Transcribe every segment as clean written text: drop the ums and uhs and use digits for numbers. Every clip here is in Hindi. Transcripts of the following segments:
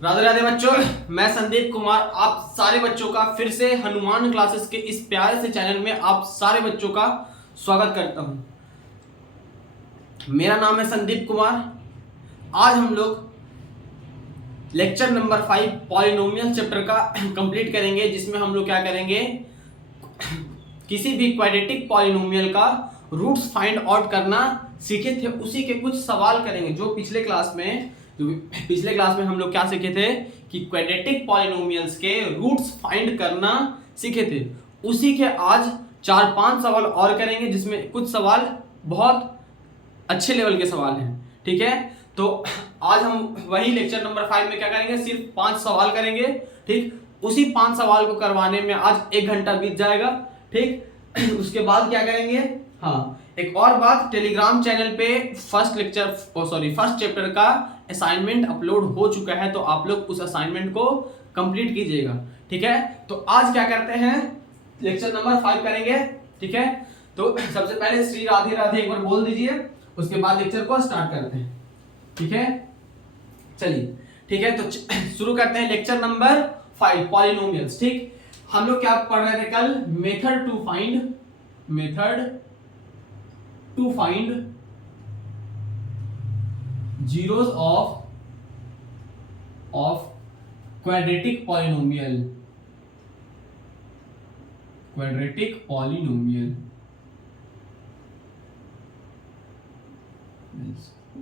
राधे राधे बच्चों, मैं संदीप कुमार आप सारे बच्चों का फिर से हनुमान क्लासेस के इस प्यारे से चैनल में आप सारे बच्चों का स्वागत करता हूं। मेरा नाम है संदीप कुमार। आज हम लोग लेक्चर नंबर 5 पॉलिनोमियल चैप्टर का कंप्लीट करेंगे, जिसमें हम लोग क्या करेंगे, किसी भी क्वाड्रेटिक पॉलिनोमियल का रूट्स फाइंड आउट करना सीखे थे उसी के कुछ सवाल करेंगे। जो पिछले क्लास में हम लोग क्या सीखे थे कि क्वाड्रेटिक पॉलिनोमियल्स के रूट्स फाइंड करना सीखे थे, उसी के आज 4-5 सवाल और करेंगे, जिसमें कुछ सवाल बहुत अच्छे लेवल के सवाल हैं। ठीक है, तो आज हम वही लेक्चर नंबर 5 में क्या करेंगे, सिर्फ 5 सवाल करेंगे। ठीक, उसी 5 सवाल को करवाने में आज 1 घंटा बीत जाएगा। ठीक, उसके बाद क्या करेंगे, हाँ एक और बात, टेलीग्राम चैनल पे फर्स्ट चैप्टर का असाइनमेंट अपलोड हो चुका है, तो आप लोग उस असाइनमेंट को कंप्लीट कीजिएगा। ठीक है, तो आज क्या करते हैं, लेक्चर नंबर 5 करेंगे। ठीक है, तो सबसे पहले श्री राधे राधे एक बार बोल दीजिए, उसके बाद लेक्चर को स्टार्ट करते हैं। ठीक है, चलिए ठीक है, तो शुरू करते हैं लेक्चर नंबर 5 पॉलिनोमियल्स। ठीक, हम लोग क्या पढ़ रहे थे कल, method to find zeros of quadratic polynomial.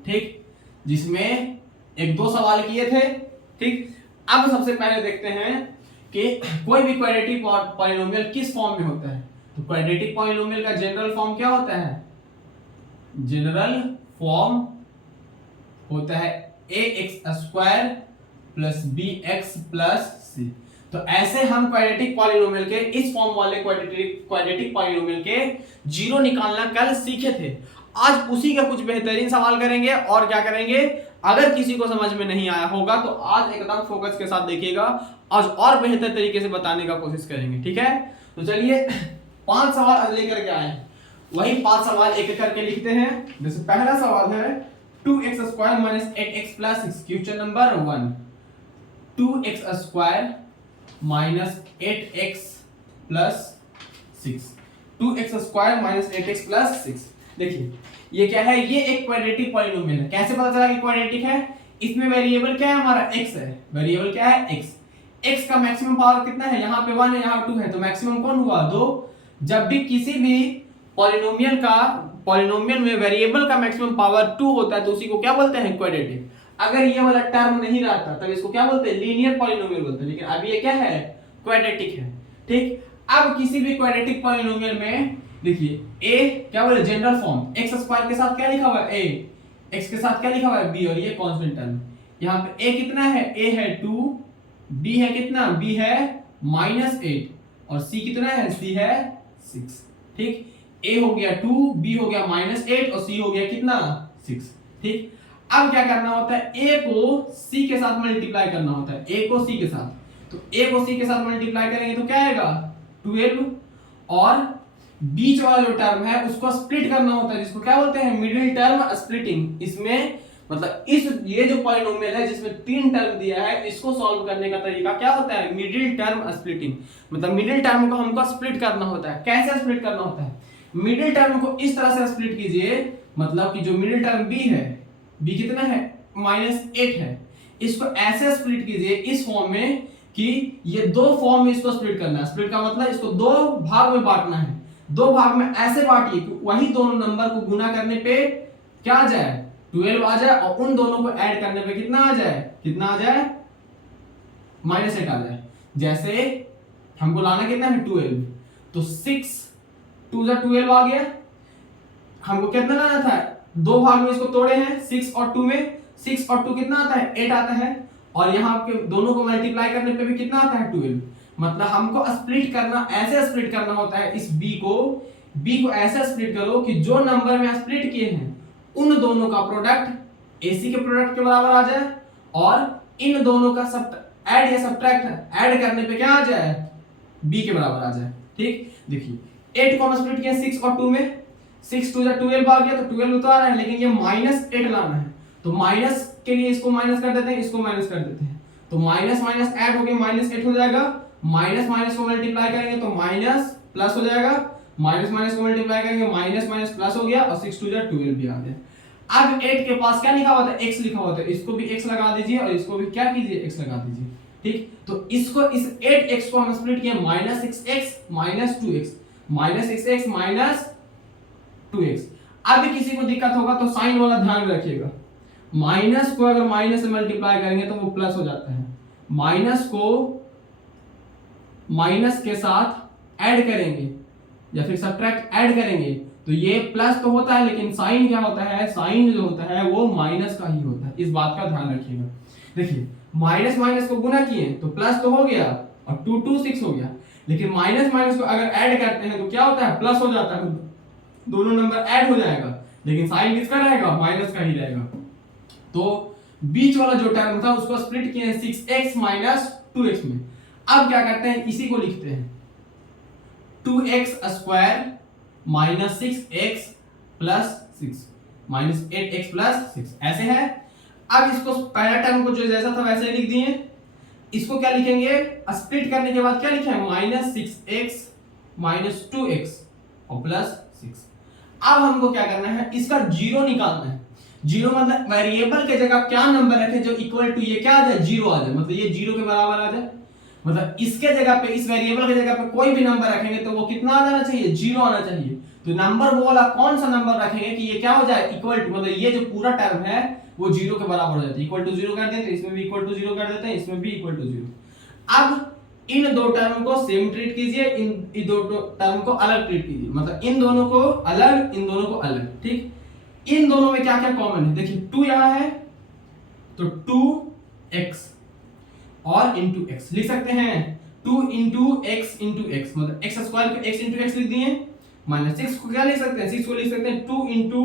ठीक, जिसमें 1-2 सवाल किए थे। ठीक, अब सबसे पहले देखते हैं कि कोई भी क्वाड्रेटिक पॉलिनोमियल किस फॉर्म में होता है। तो क्वाड्रेटिक पॉलिनोमियल का जनरल फॉर्म क्या होता है, जनरल फॉर्म होता है ax² plus bx plus c। तो ऐसे हम क्वाड्रेटिक पॉलिनोमियल के इस फॉर्म वाले क्वाड्रेटिक पॉलिनोमियल के जीरो निकालना कल सीखे थे। आज उसी का कुछ बेहतरीन सवाल करेंगे। और क्या करेंगे, अगर किसी को समझ में नहीं आया होगा तो आज एकदम फोकस के साथ देखिएगा, आज और बेहतर तरीके से बताने का कोशिश करेंगे। ठीक है, तो चलिए 5 सवाल लेकर के आए, वही 5 सवाल एक एक करके लिखते हैं। जैसे पहला सवाल है 2x² - 8x + 6। Question number 1, 2x² - 8x + 6। 2x² - 8x + 6। देखिए ये क्या है, ये एक क्वाड्रेटिक पॉलिनोमियल है। कैसे पता चला कि क्वाड्रेटिक है, इसमें वेरिएबल क्या है, हमारा x है। वेरिएबल क्या है, x का मैक्सिमम पावर कितना है, यहाँ पे 1 है, यहाँ 2 है, तो मैक्सिमम कौन हुआ, 2। जब भी किसी भी पॉलिनोमियल में वेरिएबल का मैक्सिमम पावर 2 होता है तो उसी को क्या बोलते हैं, क्वाड्रेटिक। अगर ये वाला टर्म नहीं रहता तब इसको क्या बोलते हैं, लीनियर पॉलिनोमियल बोलते हैं। लेकिन अब ये क्या है, क्वाड्रेटिक है। ठीक, अब किसी भी क्वाड्रेटिक पॉलिनोमियल में देखिए a क्या बोले, जनरल फॉर्म, x² के साथ क्या लिखा हुआ है, a, x के साथ क्या लिखा हुआ है, b, और ये कांस्टेंट टर्म। यहाँ पे a कितना है, a है 2, b है कितना, b है -8, और c कितना है, c है 6। ठीक, a हो गया 2, b हो गया -8 और c हो गया कितना, 6। ठीक, अब क्या करना होता है, a को c के साथ मल्टीप्लाई करना होता है, a को c के साथ। तो a को c के साथ मल्टीप्लाई करेंगे तो क्या आएगा, 12, और बीच वाला जो टर्म है उसको स्प्लिट करना होता है, जिसको क्या बोलते हैं, मिडिल टर्म स्प्लिटिंग। इसमें मतलब ये जो पॉलिनोमियल है जिसमें 3 टर्म दिया है, इसको सॉल्व करने का तरीका क्या होता है, मिडिल टर्म स्प्लिटिंग। मतलब मिडिल टर्म को हमको स्प्लिट करना होता है। कैसे स्प्लिट करना होता है, मिडिल टर्म को इस तरह से स्प्लिट कीजिए, मतलब कि जो मिडिल टर्म b है, b कितना है, -8 है, इसको ऐसे स्प्लिट कीजिए इस फॉर्म में कि ये 2 फॉर्म में इसको स्प्लिट करना है। स्प्लिट का मतलब इसको 2 भाग में बांटना है। 2 भाग में ऐसे बांटिए कि वही दोनों नंबर को गुना करने पे क्या आ जाए, 12 आ जाए, और उन दोनों को ऐड करने पे कितना आ जाए, -8 आ जाए। जैसे हमको लाना कितना है, 12, तो 6 2 जा 12 आ गया। हमको कितना लाना था, 2 भाग में इसको तोड़े हैं, 6 और 2 में, 6 और 2 कितना आता है, 8 आता है, और यहाँ के दोनों को मल्टीप्लाई करने पे भी कितना आता है, 12। मतलब हमको स्प्लिट करना, ऐसे स्प्लिट करना होता है इस b को ऐसे स्प्लिट करो कि जो नंबर में स्प्लिट किए हैं उन दोनों का प्रोडक्ट ac के प्रोडक्ट के बराबर आ जाए, और इन दोनों का ऐड या सब्ट्रैक्ट ऐड करने पे क्या आ जाए, b के बराबर आ जाए। ठीक, देखिए 8 को स्प्लिट किया 6 और 2 में, 6 2 जा 12 आ गया, तो 12 तो आ रहा है, लेकिन ये -8 लाना है, तो माइनस के लिए इसको माइनस कर देते हैं, इसको माइनस कर देते हैं, तो माइनस माइनस ऐड हो गया, -8 हो जाएगा, माइनस माइनस को मल्टीप्लाई करेंगे तो माइनस प्लस हो जाएगा, माइनस माइनस को मल्टीप्लाई करेंगे माइनस माइनस प्लस हो गया, और 6 2 जा 12 भी आ गया। अब 8 के पास क्या लिखा हुआ था, x लिखा हुआ था, इसको भी x लगा दीजिए और इसको भी क्या कीजिए, x लगा दीजिए। ठीक, तो इसको इस 8x को हम स्प्लिट किए -6x -2x -6x -2x। अब किसी को दिक्कत होगा तो साइन वाला ध्यान में रखिएगा, माइनस को अगर माइनस से मल्टीप्लाई करेंगे तो वो प्लस हो जाता है, माइनस को माइनस के साथ ऐड करेंगे या फिर सब्ट्रैक्ट ऐड करेंगे तो ये प्लस तो होता है, लेकिन साइन क्या होता है, साइन जो होता है वो माइनस का ही होता है, इस बात का ध्यान रखिएगा। देखिए माइनस माइनस को गुना किए तो प्लस तो हो गया और 2 2 6 हो गया, लेकिन माइनस माइनस को अगर ऐड करते हैं तो क्या होता है, प्लस हो जाता है, दोनों नंबर ऐड हो जाएगा, लेकिन साइन किसका रहेगा, माइनस का ही रहेगा। तो बीच वाला जो टर्म था उसको स्प्लिट किए 6x -2x में। अब क्या करते हैं, इसी को लिखते हैं 2x स्क्वायर -6x + 6 -8x + 6 ऐसे है। अब इसको पहला टर्म को जो जैसा था वैसे ही लिख दिए, इसको क्या लिखेंगे, स्प्लिट करने के बाद क्या लिखेंगे, -6x -2x और +6। अब हमको क्या करना है, इसका जीरो निकालना है। जीरो मतलब वेरिएबल के जगह क्या नंबर रखे जो इक्वल टू ये क्या आ जाए, जीरो आ जाए, मतलब ये जीरो के बराबर आ जाए। मतलब इसके जगह पे, इस वेरिएबल के जगह पे कोई भी नंबर रखेंगे तो वो कितना आ जाना चाहिए, जीरो आना चाहिए। तो नंबर वो वाला कौन सा नंबर रखेंगे कि ये क्या हो जाए, इक्वल टू, मतलब ये जो पूरा टर्म है वो जीरो के बराबर हो जाती है। इक्वल टू जीरो कर देते हैं, इसमें भी इक्वल टू जीरो कर देते हैं, इसमें भी इक्वल टू जीरो। अब इन दो टर्म को सेम ट्रीट कीजिए, इन दो टर्म को अलग ट्रीट कीजिए, मतलब इन दोनों को अलग, इन दोनों को अलग। ठीक, इन दोनों में क्या क्या कॉमन है, देखिए 2 यहां है तो 2x और इंटू x लिख सकते हैं, 2 इंटू x इंटू x, मतलब x स्क्वायर को x इंटू x लिख दिए, -6 को क्या लिख सकते हैं, 6 को लिख सकते हैं 2 इंटू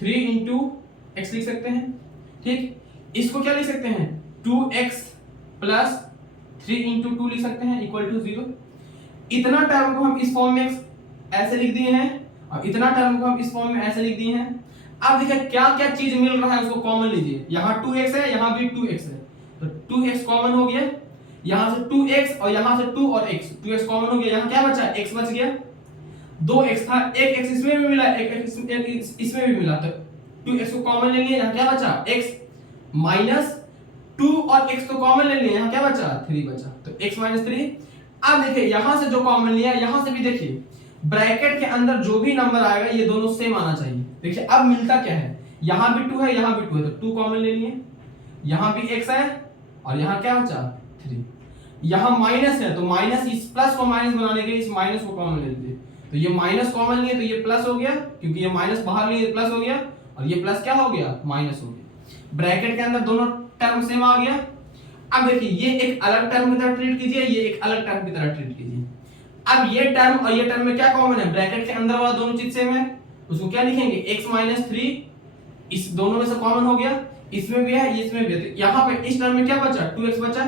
3 इंटू x लिख सकते हैं। ठीक, इसको क्या लिख सकते हैं, 2x प्लस 3 इंटू 2 लिख सकते हैं इक्वल टू 0। इतना टर्म को हम इस फॉर्म में ऐसे लिख दिए हैं और इतना टर्म को हम इस फॉर्म में ऐसे लिख दिए हैं। अब देखिए क्या क्या चीज मिल रहा है उसको कॉमन लीजिए, यहाँ 2x है, यहाँ भी 2x है, तो 2x कॉमन हो गया, यहाँ से 2x और यहाँ से 2 और x, 2x कॉमन हो गया, यहाँ क्या बचा, x बच गया, 2x था, एक x इसमें भी मिला, एक x इसमें भी मिला, तो 2x को कॉमन ले लिया, यहाँ क्या बचा, x माइनस 2 और x को कॉमन ले लिया, यहाँ क्या बचा, 3 बचा, तो x - 3। अब देखिए यहां से जो कॉमन लिया, यहां से भी देखिए ब्रैकेट के अंदर जो भी नंबर आएगा ये दोनों सेम आना चाहिए। देखिए अब मिलता क्या है, यहां भी 2 है, यहां भी 2 है, तो 2 कॉमन ले लिए, यहां भी x है और यहां क्या बचा, 3। यहां माइनस है तो माइनस, इस प्लस को माइनस बनाने के लिए इस माइनस को कॉमन ले लीजिए, तो ये माइनस कॉमन लिए तो ये प्लस हो गया, क्योंकि ये माइनस बाहर लिए प्लस हो गया, और ये प्लस क्या हो गया, माइनस हो गया। ब्रैकेट के अंदर दोनों टर्म सेम आ गया। अब देखिए ये एक अलग टर्म की तरह ट्रीट कीजिए, ये एक अलग टर्म की तरह ट्रीट कीजिए। अब ये टर्म और ये टर्म में क्या कॉमन है, ब्रैकेट के अंदर वाला दोनों चीज सेम है, उसको क्या लिखेंगे, x - 3, इस दोनों में से कॉमन हो गया, इसमें भी है इसमें भी है, तो यहाँ पे इस टर्म में क्या बचा, 2x बचा,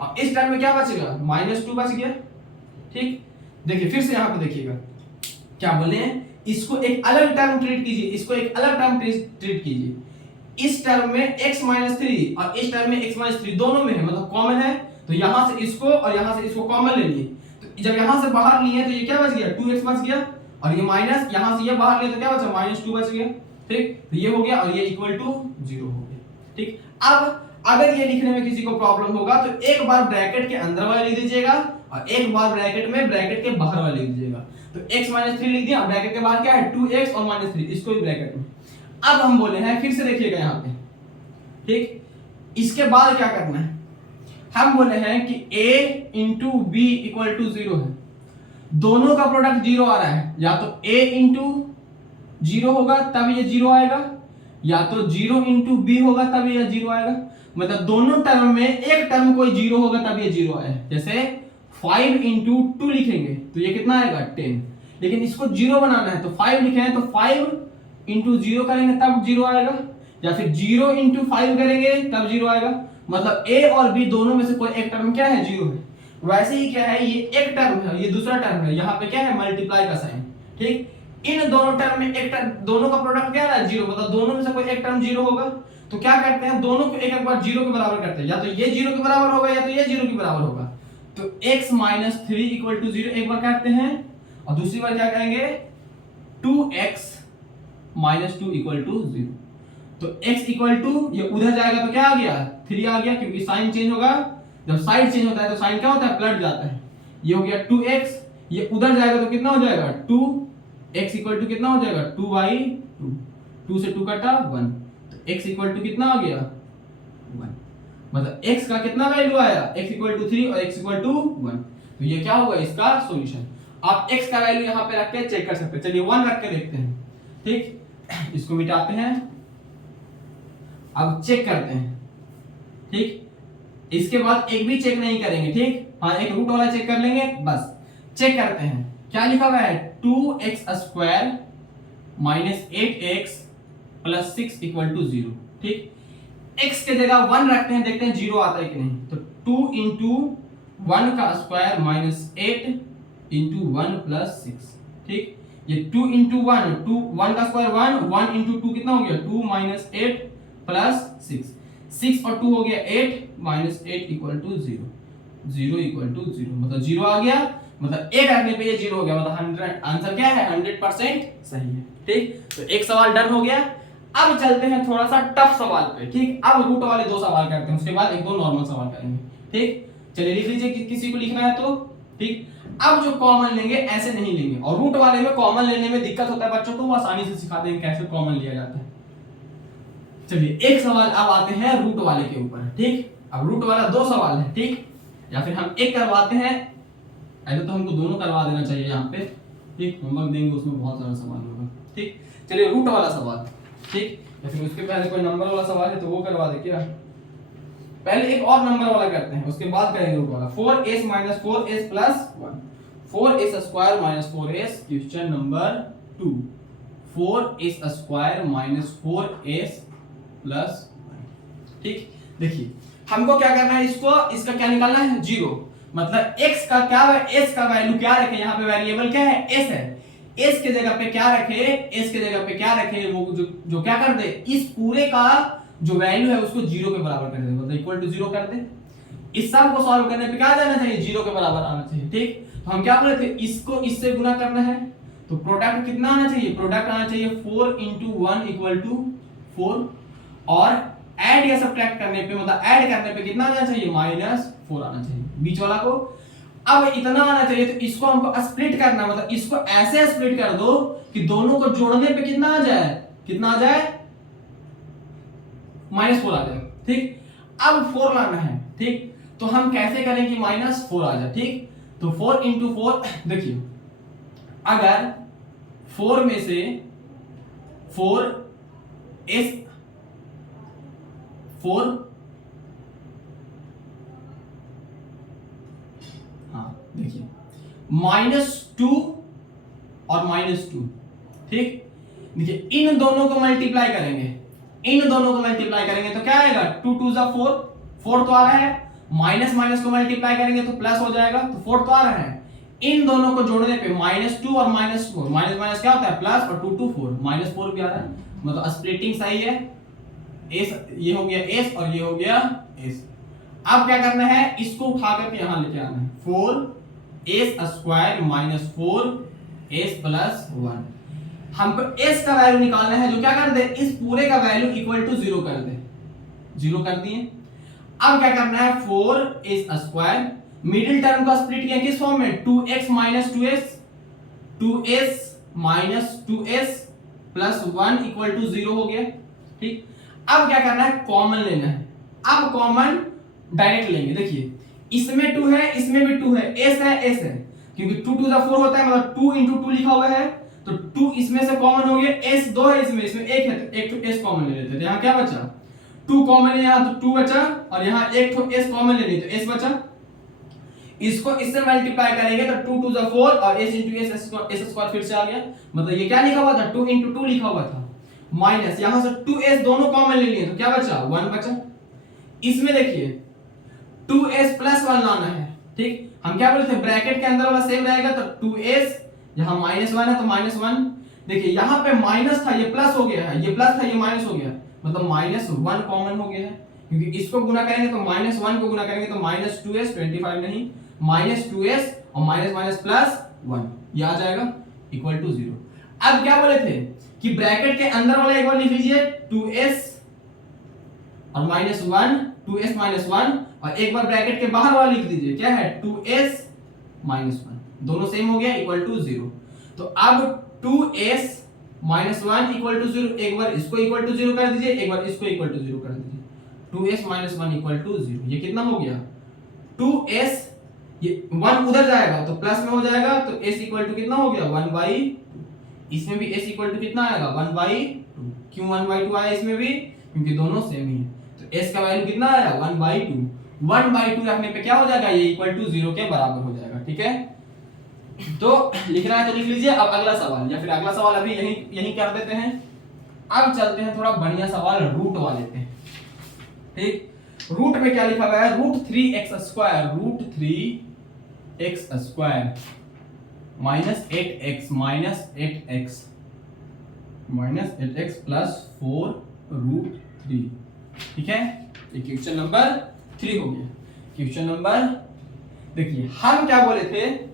और इस टर्म में क्या बचेगा, -2 बच गया। ठीक, देखिए फिर से यहाँ पे देखिएगा क्या बोले हैं, इसको एक अलग टर्म ट्रीट कीजिए, इसको एक अलग टर्म ट्रीट कीजिए। इस टर्म में x - 3 और इस टर्म में x - 3 दोनों में है, मतलब कॉमन है, तो यहां से इसको और यहां से इसको कॉमन ले लिए, तो जब यहां से बाहर लिए तो ये क्या बच गया, 2x बच गया, और ये माइनस यहां से ये बाहर लिए तो क्या बचा, -2 बच गया। ठीक, तो ये हो गया और ये इक्वल टू 0 हो गया। ठीक, अब अगर ये लिखने में किसी को प्रॉब्लम होगा तो एक बार ब्रैकेट के अंदर वाला लिख दीजिएगा और एक बार ब्रैकेट में ब्रैकेट के बाहर वाला लिख दीजिएगा। तो x - 3 लिख दिया, ब्रैकेट के बाहर क्या है, 2x और -3, इसको भी ब्रैकेट में। अब हम बोले हैं, फिर से देखिएगा यहाँ पे, ठीक, इसके बाद क्या करना है, हम बोले हैं कि a into b equal to 0 है, दोनों का प्रोडक्ट 0 आ रहा है, या तो a इंटू 0 होगा तब ये 0 आएगा, या तो 0 इंटू बी होगा तब ये 0 आएगा, मतलब दोनों टर्म में एक टर्म कोई 0 होगा तब ये 0 आएगा। जैसे 5 इंटू 2 लिखेंगे तो ये कितना आएगा, 10, लेकिन इसको 0 बनाना है तो 5 लिखे हैं, तो 5 इंटू 0 करेंगे तब 0 आएगा, या फिर 0 इंटू 5 करेंगे तब 0 आएगा, मतलब a और b दोनों में से कोई एक टर्म क्या है, 0 है। वैसे ही क्या है, ये एक टर्म है, ये दूसरा टर्म है, यहाँ पे क्या है, मल्टीप्लाई का साइन। ठीक, इन दोनों टर्म में एक टर्म, दोनों का प्रोडक्ट क्या है, 0, मतलब दोनों में से कोई एक टर्म 0 होगा, तो क्या करते हैं, दोनों को एक एक बार जीरो के बराबर करते हैं, या तो ये जीरो के बराबर होगा या तो ये जीरो के बराबर होगा। तो x माइनस 3 इक्वल टू 0 एक बार करते हैं, और दूसरी बार क्या करेंगे 2x माइनस 2 इक्वल टू 0। तो x इक्वल टू, ये उधर जाएगा तो क्या आ गया 3 आ गया, क्योंकि साइन चेंज होगा, जब साइड चेंज होता है तो साइन क्या होता है पलट जाता है। ये हो गया 2x, ये उधर जाएगा तो कितना हो जाएगा 2x इक्वल टू कितना हो जाएगा 2/2, 2 से 2 कटा 1, तो x इक्वल टू कितना आ गया 1। मतलब x का कितना वैल्यू आया, x इक्वल टू 3 और x इक्वल टू 1। तो ये क्या होगा इसका सॉल्यूशन। आप x का वैल्यू यहाँ पे रख के चेक कर सकते हैं। चलिए 1 रख के देखते हैं, ठीक, इसको मिटाते हैं, अब चेक करते हैं, ठीक। इसके बाद एक भी चेक नहीं करेंगे, ठीक, हाँ एक रूट वाला चेक कर लेंगे बस। चेक करते हैं क्या लिखा हुआ है 2x square minus 8x plus 6 equal to 0, ठीक। x के जगह 1 रखते हैं, देखते हैं 0 आता है कि नहीं। तो 2 इंटू 1 का स्क्वायर माइनस 8 इंटू 1 प्लस 6, ठीक। ये 2 इंटू 1, 2 1 का स्क्वायर 1, 1 इंटू 2 कितना हो गया 2 माइनस 8 प्लस 6, 6 और 2 हो गया 8 minus 8 equal to 0, 0 equal to 0, मतलब 0 आ गया, मतलब 8 रखने पे ये 0 हो गया, मतलब 100 आंसर क्या है 100% सही है, ठीक। तो एक सवाल डन हो गया। अब चलते हैं थोड़ा सा टफ सवाल पे, ठीक। अब रूट वाले 2 सवाल करते हैं, उसके बाद एक दो नॉर्मल सवाल करेंगे, ठीक। चलिए लिख लीजिए किसी को लिखना है तो, ठीक। अब जो कॉमन लेंगे ऐसे नहीं लेंगे, और रूट वाले में कॉमन लेने में दिक्कत होता है बच्चों को, वो आसानी से सिखा देंगे कैसे कॉमन लिया जाता है। चलिए एक सवाल अब आते हैं रूट वाले के ऊपर, ठीक। अब रूट वाला 2 सवाल है, ठीक, या फिर हम एक करवाते हैं, ऐसे तो हमको दोनों करवा देना चाहिए यहाँ पे, ठीक। होमवर्क देंगे उसमें बहुत सारा सवाल होगा, ठीक। चलिए रूट वाला सवाल, ठीक, या फिर उसके पहले कोई नंबर वाला सवाल है तो वो करवा दे क्या। पहले एक और नंबर वाला करते हैं, उसके बाद करेंगे रूट वाला। 4s minus 4s plus 1, 4s square minus 4s, question number 2, 4s square minus 4s plus 1, ठीक। देखिए हमको क्या करना है, इसका क्या निकालना है 0, मतलब x का क्या है, s का वैल्यू क्या रखे, यहाँ पे वेरिएबल क्या है s है, s के जगह पे क्या रखे, s के जगह पे क्या रखे, वो जो क्या कर दे, इस पूरे का जो वैल्यू है उसको 0 के बराबर कर दे, मतलब इक्वल टू 0 कर दे। इस सब को सॉल्व करने पे क्या जाना चाहिए 0 के बराबर आना चाहिए, ठीक। तो हम क्या बोले थे, इसको इससे गुना करना है, तो प्रोडक्ट कितना आना चाहिए, प्रोडक्ट आना चाहिए 4 इंटू 1 इक्वल टू 4, और ऐड या सब्ट्रैक्ट करने पे, मतलब ऐड करने पे कितना आना चाहिए -4 आना चाहिए बीच वाला को। अब इतना आना चाहिए, तो इसको हमको स्प्लिट करना, मतलब इसको ऐसे स्प्लिट कर दो कि दोनों को जोड़ने पे कितना आ जाए, कितना आ जाए -4 आ जाए, ठीक। अब 4 लाना है, ठीक, तो हम कैसे करें कि -4 आ जाए, ठीक। तो 4 इंटू 4, देखिए अगर 4 में से 4 हाँ देखिए -2 और -2, ठीक। देखिए इन दोनों को मल्टीप्लाई करेंगे, इन दोनों को मल्टीप्लाई करेंगे तो क्या आएगा 2 2 जा 4, 4 तो आ रहा है, माइनस माइनस को मल्टीप्लाई करेंगे तो प्लस हो जाएगा, तो 4 तो आ रहा है। इन दोनों को जोड़ने पे -2 और -4, माइनस माइनस क्या होता है प्लस, और 2 2 4, -4 भी आ रहा है, मतलब स्प्लिटिंग सही है। s ये हो गया s और ये हो गया s। अब क्या करना है, इसको उठा करके यहां लेके आना है, 4s square minus 4s plus 1। हमको s का वैल्यू निकालना है, जो क्या कर दे, इस पूरे का वैल्यू इक्वल टू 0 कर दे, 0 कर दिए। अब क्या करना है 4s स्क्वायर, मिडिल टर्म को स्प्लिट किया किस फॉर्म में, 2x minus 2s, 2s minus 2s plus 1 equal to 0 हो गया, ठीक। अब क्या करना है, कॉमन लेना है। अब कॉमन डायरेक्ट लेंगे, देखिए इसमें 2 है, इसमें भी 2 है, s है, क्योंकि 2 2 जा 4 होता है, मतलब 2 इंटू 2 लिखा हुआ है, तो 2 इसमें से कॉमन हो गया, s 2 है, इसमें 1 है, तो एक तो s कॉमन ले लेते हैं, यहाँ क्या बचा 2 कॉमन है, यहाँ तो 2 बचा, और यहाँ एक तो s कॉमन ले ली तो s बचा। इसको इससे मल्टीप्लाई करेंगे तो 2 2 जा 4 और s इंटू s स्क्वायर फिर से आ गया, मतलब ये क्या लिखा हुआ था 2 इंटू 2 लिखा हुआ था, माइनस यहां से 2s दोनों कॉमन ले लिए तो क्या बचा 1 बचा। इसमें देखिए 2s प्लस 1 लाना है, ठीक। हम क्या बोले थे, ब्रैकेट के अंदर वाला सेम रहेगा, तो 2s यहां -1 है तो -1, देखिए यहाँ पे माइनस था, ये प्लस हो गया है, ये प्लस था, ये माइनस हो गया, मतलब -1 कॉमन हो गया है, क्योंकि इसको गुना करेंगे तो -1 को गुना करेंगे तो -2s, 25 नहीं, -2s और माइनस माइनस प्लस 1, ये आ जाएगा इक्वल टू 0। अब क्या बोले थे कि ब्रैकेट के अंदर वाला एक बार लिख लीजिए 2s और -1, 2s -1, और एक बार ब्रैकेट के बाहर वाला लिख दीजिए, क्या है 2s -1, दोनों सेम हो गया इक्वल टू 0। तो अब 2s -1 इक्वल टू 0, एक बार इसको इक्वल टू 0 कर दीजिए, एक बार इसको इक्वल टू 0 कर दीजिए, 2s -1 इक्वल टू 0, ये कितना हो गया 2s, ये 1 उधर जाएगा तो प्लस में हो जाएगा, तो s इक्वल टू कितना हो गया 1/2, इसमें भी s इक्वल टू कितना आएगा 1/2, क्यों 1/2 आया इसमें भी, क्योंकि दोनों सेम ही है, तो s का वैल्यू कितना आया 1/2, 1/2 रखने पे क्या हो जाएगा, ये इक्वल टू 0 के बराबर हो जाएगा, ठीक है। तो लिखना है तो लिख लीजिए। अब अगला सवाल, या फिर अगला सवाल अभी यही कर देते हैं। अब चलते हैं थोड़ा बढ़िया सवाल रूट वाले पे, ठीक। रूट में क्या लिखा हुआ है, √3x² -8x प्लस 4√3, ठीक है। ये क्वेश्चन नंबर 3 हो गया। क्वेश्चन नंबर देखिए, हम क्या बोले थे,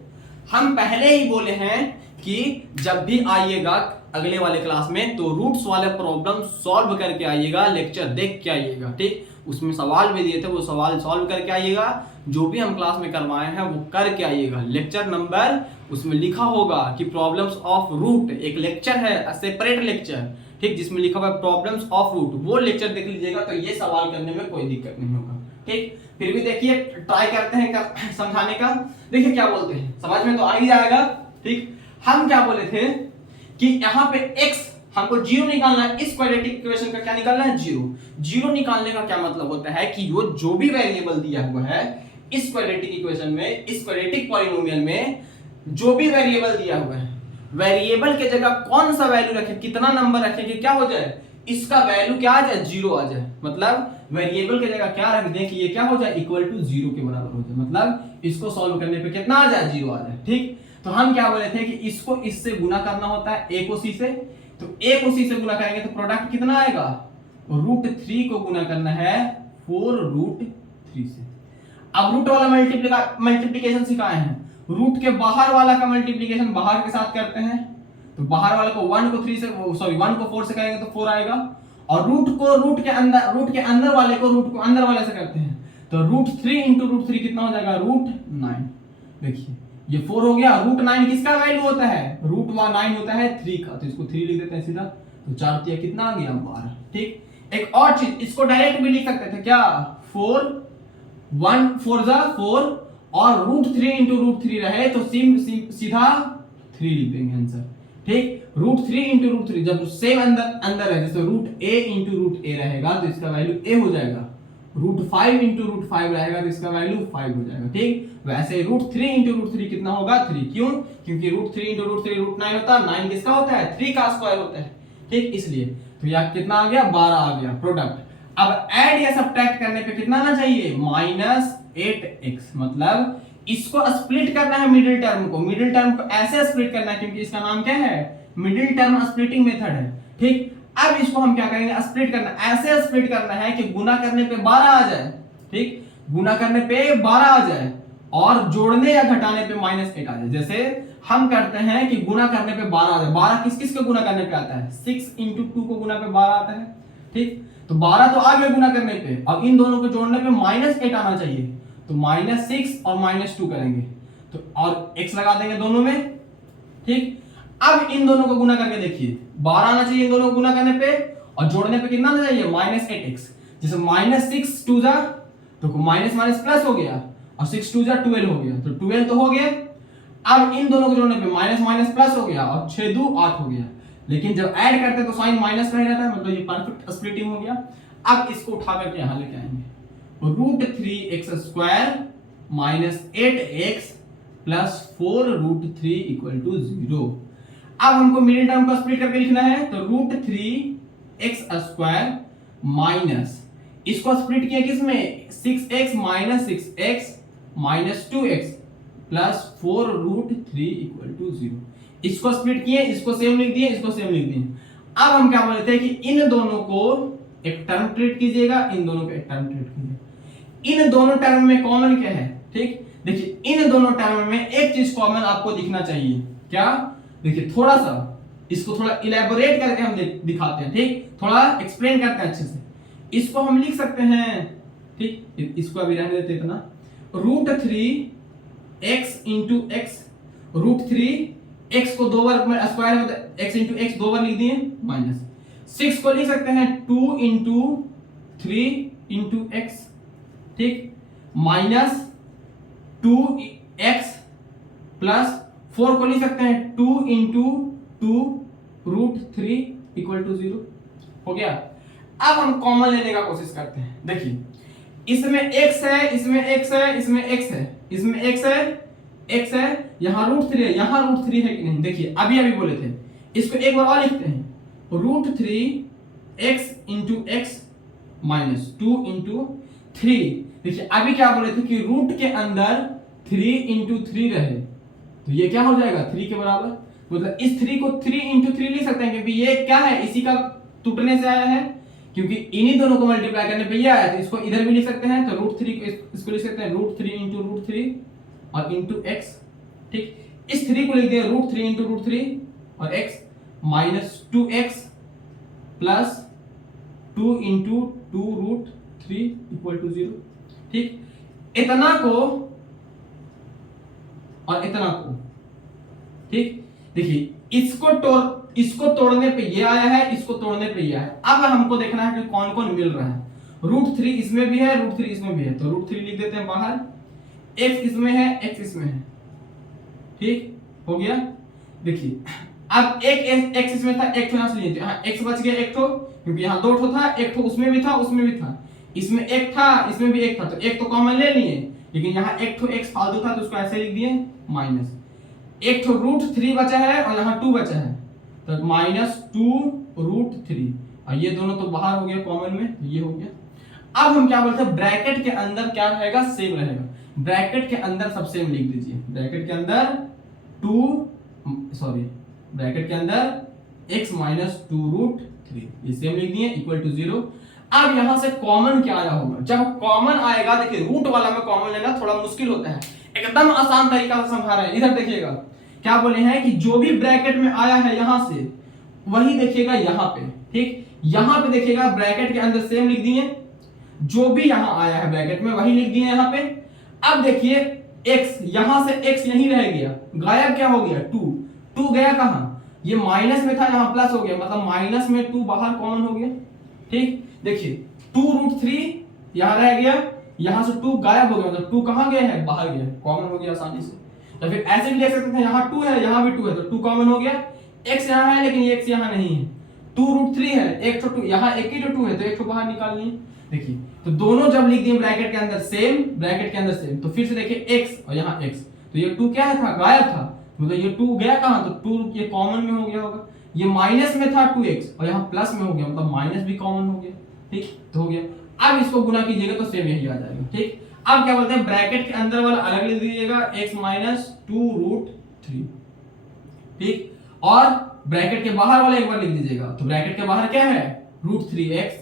हम पहले ही बोले हैं कि जब भी आइएगा अगले वाले क्लास में तो रूट्स वाले प्रॉब्लम सॉल्व करके आइएगा, लेक्चर देख के आइएगा, ठीक। उसमें सवाल भी दिए थे, वो सवाल सॉल्व करके आइएगा, जो भी हम क्लास में करवाए हैं वो करके आइएगा। लेक्चर नंबर उसमें लिखा होगा कि प्रॉब्लम्स ऑफ रूट, एक लेक्चर है सेपरेट लेक्चर, ठीक, जिसमें लिखा हुआ है प्रॉब्लम्स ऑफ रूट, वो लेक्चर देख लीजिएगा, तो ये सवाल करने में कोई दिक्कत नहीं होगा, ठीक। फिर भी देखिए ट्राई करते हैं समझाने का। देखिए क्या बोलते हैं, समझ में तो आ ही जाएगा, ठीक। हम क्या बोले थे कि यहाँ पे x हमको 0 निकालना है, इस क्वाड्रेटिक इक्वेशन का क्या निकालना है 0 निकालने का क्या मतलब होता है कि वो जो भी वेरिएबल दिया हुआ है इस क्वाड्रेटिक इक्वेशन में, इस क्वाड्रेटिक पॉलिनोमियल में जो भी वेरिएबल दिया हुआ है, वेरिएबल के जगह कौन सा वैल्यू रखे, कितना नंबर रखे कि क्या हो जाए, इसका वैल्यू क्या आ जाए 0 आ जाए, मतलब वेरिएबल के जगह क्या रख दें कि ये क्या हो जाए इक्वल टू 0 के बराबर हो जाए, मतलब इसको सॉल्व करने पे कितना आ जाए 0 आ जाए, ठीक। तो हम क्या बोले थे कि इसको इससे गुना करना होता है a को c से, तो a को c से गुना करेंगे तो प्रोडक्ट कितना आएगा, √3 को गुना करना है 4√3 से। अब रूट वाला मल्टीप्लिकेशन सिखाए हैं, रूट के बाहर वाला का मल्टीप्लिकेशन बाहर के साथ करते हैं, तो बाहर वाले को 1 को 4 से करेंगे तो 4 आएगा, और रूट के अंदर वाले को रूट को अंदर वाले से करते हैं, तो √3 × √3 कितना हो जाएगा √9। देखिए ये 4 हो गया, √9 किसका वैल्यू होता है, √9 होता है 3 का, तो इसको 3 लिख देते हैं सीधा, तो 4 3 कितना आ गया 12, ठीक। एक और चीज, इसको डायरेक्ट भी लिख सकते थे क्या, 4 1 4 4 और √3 × √3 रहे तो सीधा 3 लिख देंगे आंसर, ठीक। √3 × √3 जब सेम अंदर है, जैसे √a × √a रहेगा तो इसका वैल्यू a हो जाएगा, √5 × √5 रहेगा तो इसका वैल्यू 5 हो जाएगा, ठीक। वैसे √3 × √3 कितना होगा 3, क्यों, क्योंकि √3 × √3 √9 होता है, 9 किसका होता है 3 का स्क्वायर होता है, ठीक, इसलिए तो यह कितना आ गया 12 आ गया प्रोडक्ट। अब ऐड या सब्ट्रैक्ट करने पे कितना आना चाहिए -8x, मतलब इसको स्प्लिट करना है, मिडिल टर्म को ऐसे स्प्लिट करना है, क्योंकि इसका नाम क्या है मिडिल टर्म स्प्लिटिंग मेथड है, ठीक। अब इसको हम क्या करेंगे स्प्लिट करना, ऐसे स्प्लिट करना है कि गुना करने पे 12 आ जाए, ठीक, गुना करने पे 12 आ जाए और जोड़ने या घटाने पे -8 आ जाए। जैसे हम करते हैं कि गुना करने पे 12 आ जाए, 12 किस किस को गुना करने पे आता है 6 × 2 को गुना पे 12 आता है, ठीक। तो 12 तो आ गया गुना करने पे, अब इन दोनों को जोड़ने पे -8 आना चाहिए, तो -6 और -2 करेंगे तो और x लगा देंगे दोनों में, ठीक। अब इन दोनों को गुना करके देखिए 12 आना चाहिए इन दोनों को गुना करने पे, और जोड़ने पे कितना आना चाहिए -8x, जैसे -6 2 जा तो माइनस माइनस प्लस हो गया और 6 2 जा 12 हो गया, तो 12 तो हो गया। अब इन दोनों को जोड़ने पे माइनस माइनस प्लस हो गया और 6 2 8 हो गया, लेकिन जब ऐड करते हैं तो साइन माइनस का ही रहता है, मतलब ये परफेक्ट स्प्लिटिंग हो गया। अब इसको उठा करके यहां लेके आएंगे, √3x² -8x प्लस 4√3 0। अब हमको मिडिल टर्म को स्प्लिट करके लिखना है, तो √3x² माइनस इसको स्प्लिट किया किसमें 6x -6x -2x प्लस 4√3 0। इसको स्प्लिट किए, इसको सेम लिख दिए, इसको सेम लिख दिए। अब हम क्या बोलते हैं कि इन दोनों को एक टर्म ट्रीट कीजिएगा, इन दोनों को एक टर्म ट्रीट कीजिएगा। इन दोनों टर्म में कॉमन क्या है? ठीक, देखिए इन दोनों टर्म में एक चीज कॉमन आपको दिखना चाहिए, क्या? देखिए थोड़ा सा इसको थोड़ा इलेबोरेट करके हम दिखाते हैं, ठीक, थोड़ा एक्सप्लेन करते हैं अच्छे से। इसको हम लिख सकते हैं, ठीक, इसको अभी रहने देते इतना, √3 x इंटू एक्स, √3 x को 2 बार स्क्वायर में x इंटू एक्स 2 बार लिख दिए, माइनस 6 को लिख सकते हैं 2 इंटू 3 इंटू एक्स, ठीक, माइनस 2x प्लस 4 को लिख सकते हैं 2 इंटू 2 √3 इक्वल टू 0। हो गया। अब हम कॉमन लेने का कोशिश करते हैं। देखिए इसमें x है, इसमें x है, इसमें x है, इसमें x है, x है, यहाँ √3 है, यहाँ √3 है कि नहीं? देखिए अभी अभी बोले थे, इसको एक बार और लिखते हैं, √3 x into x minus 2 into 3। देखिए अभी क्या बोले थे कि रूट के अंदर 3 इंटू 3 रहे, तो ये क्या हो जाएगा 3 के बराबर। मतलब इस 3 को 3 इंटू 3 लिख सकते हैं, क्योंकि ये क्या है, इसी का टूटने से आया है, क्योंकि इन्हीं दोनों को मल्टीप्लाई करने पे ये आया, तो इसको इधर भी लिख सकते हैं, तो √3 को इसको लिख सकते हैं √3 इंटू √3 और इंटू एक्स, ठीक, इस 3 को लिख दिया √3 इंटू √3 और x minus 2x plus 2 into 2 √3 equal to 0, ठीक। इतना को और इतना को, ठीक, देखिए इसको तोड़ने पे ये आया है, इसको तोड़ने पे ये आया है। अब हमको देखना है कि कौन कौन मिल रहा है। √3 इसमें भी है, √3 इसमें भी है, तो √3 लिख देते हैं बाहर, x इसमें है, x इसमें है, ठीक हो गया। देखिए अब एक x इसमें था, एक यहां से लिए थे, हाँ x बच गया एक ठो, क्योंकि यहाँ 2 ठो था, एक ठो उसमें भी था, उसमें भी था, इसमें एक था, इसमें भी एक था, तो एक तो कॉमन ले लिए, लेकिन यहाँ एक ठो x फालतू था, तो उसको ऐसे लिख दिए माइनस, एक ठो √3 बचा है और यहाँ 2 बचा है, तो माइनस 2 √3, और ये दोनों तो बाहर हो गया कॉमन में, तो ये हो गया। अब हम क्या बोलते हैं, ब्रैकेट के अंदर क्या रहेगा, सेम रहेगा। ब्रैकेट के अंदर सब सेम लिख दीजिए, ब्रैकेट के अंदर ब्रैकेट के अंदर x माइनस 2 √3, ये सेम लिख दिए, इक्वल टू 0। अब यहां से कॉमन क्या आया होगा? जब कॉमन आएगा, देखिए रूट वाला में कॉमन लेना थोड़ा मुश्किल होता है, एकदम आसान तरीका से समझा रहे हैं। इधर देखिएगा क्या बोले हैं कि जो भी ब्रैकेट में आया है यहां से वही देखिएगा यहाँ पे, ठीक, यहां पे देखिएगा ब्रैकेट के अंदर सेम लिख दिए, जो भी यहां आया है ब्रैकेट में वही लिख दिए यहाँ पे। अब देखिए x, यहां से x यहीं रह गया, गायब क्या हो गया, 2 गया कहां, ये माइनस में था, यहां प्लस हो गया, मतलब माइनस में 2 बाहर कॉमन हो गया, ठीक। देखिए 2 √3 यहां रह गया, यहां से 2 गायब हो गया, मतलब 2 कहां गया है, बाहर गया, कॉमन हो गया आसानी से। तो फिर ऐसे भी देख सकते हैं, यहाँ 2 है, यहाँ भी 2 है, तो 2 कॉमन हो गया, x यहाँ है लेकिन ये x यहाँ नहीं है, 2 √3 है, एक तो 2 यहाँ, एक ही तो 2 है, तो एक तो बाहर निकाल लिए। देखिए तो दोनों जब लिख दिए ब्रैकेट के अंदर सेम, ब्रैकेट के अंदर सेम, तो फिर से देखिए x और यहाँ x, तो ये 2 क्या है था, गायब था, मतलब ये 2 गया कहां, तो 2 ये कॉमन में हो गया होगा, ये माइनस में था 2x और यहाँ प्लस में हो गया, मतलब माइनस भी कॉमन हो गया, ठीक, तो हो गया। अब इसको गुना कीजिएगा तो सेम यही आ जाएगा, ठीक। अब क्या बोलते हैं, ब्रैकेट के अंदर वाला अलग लिख दीजिएगा, x माइनस 2 √3, ठीक, और ब्रैकेट के बाहर वाला एक बार लिख दीजिएगा, तो ब्रैकेट के बाहर क्या है, √3x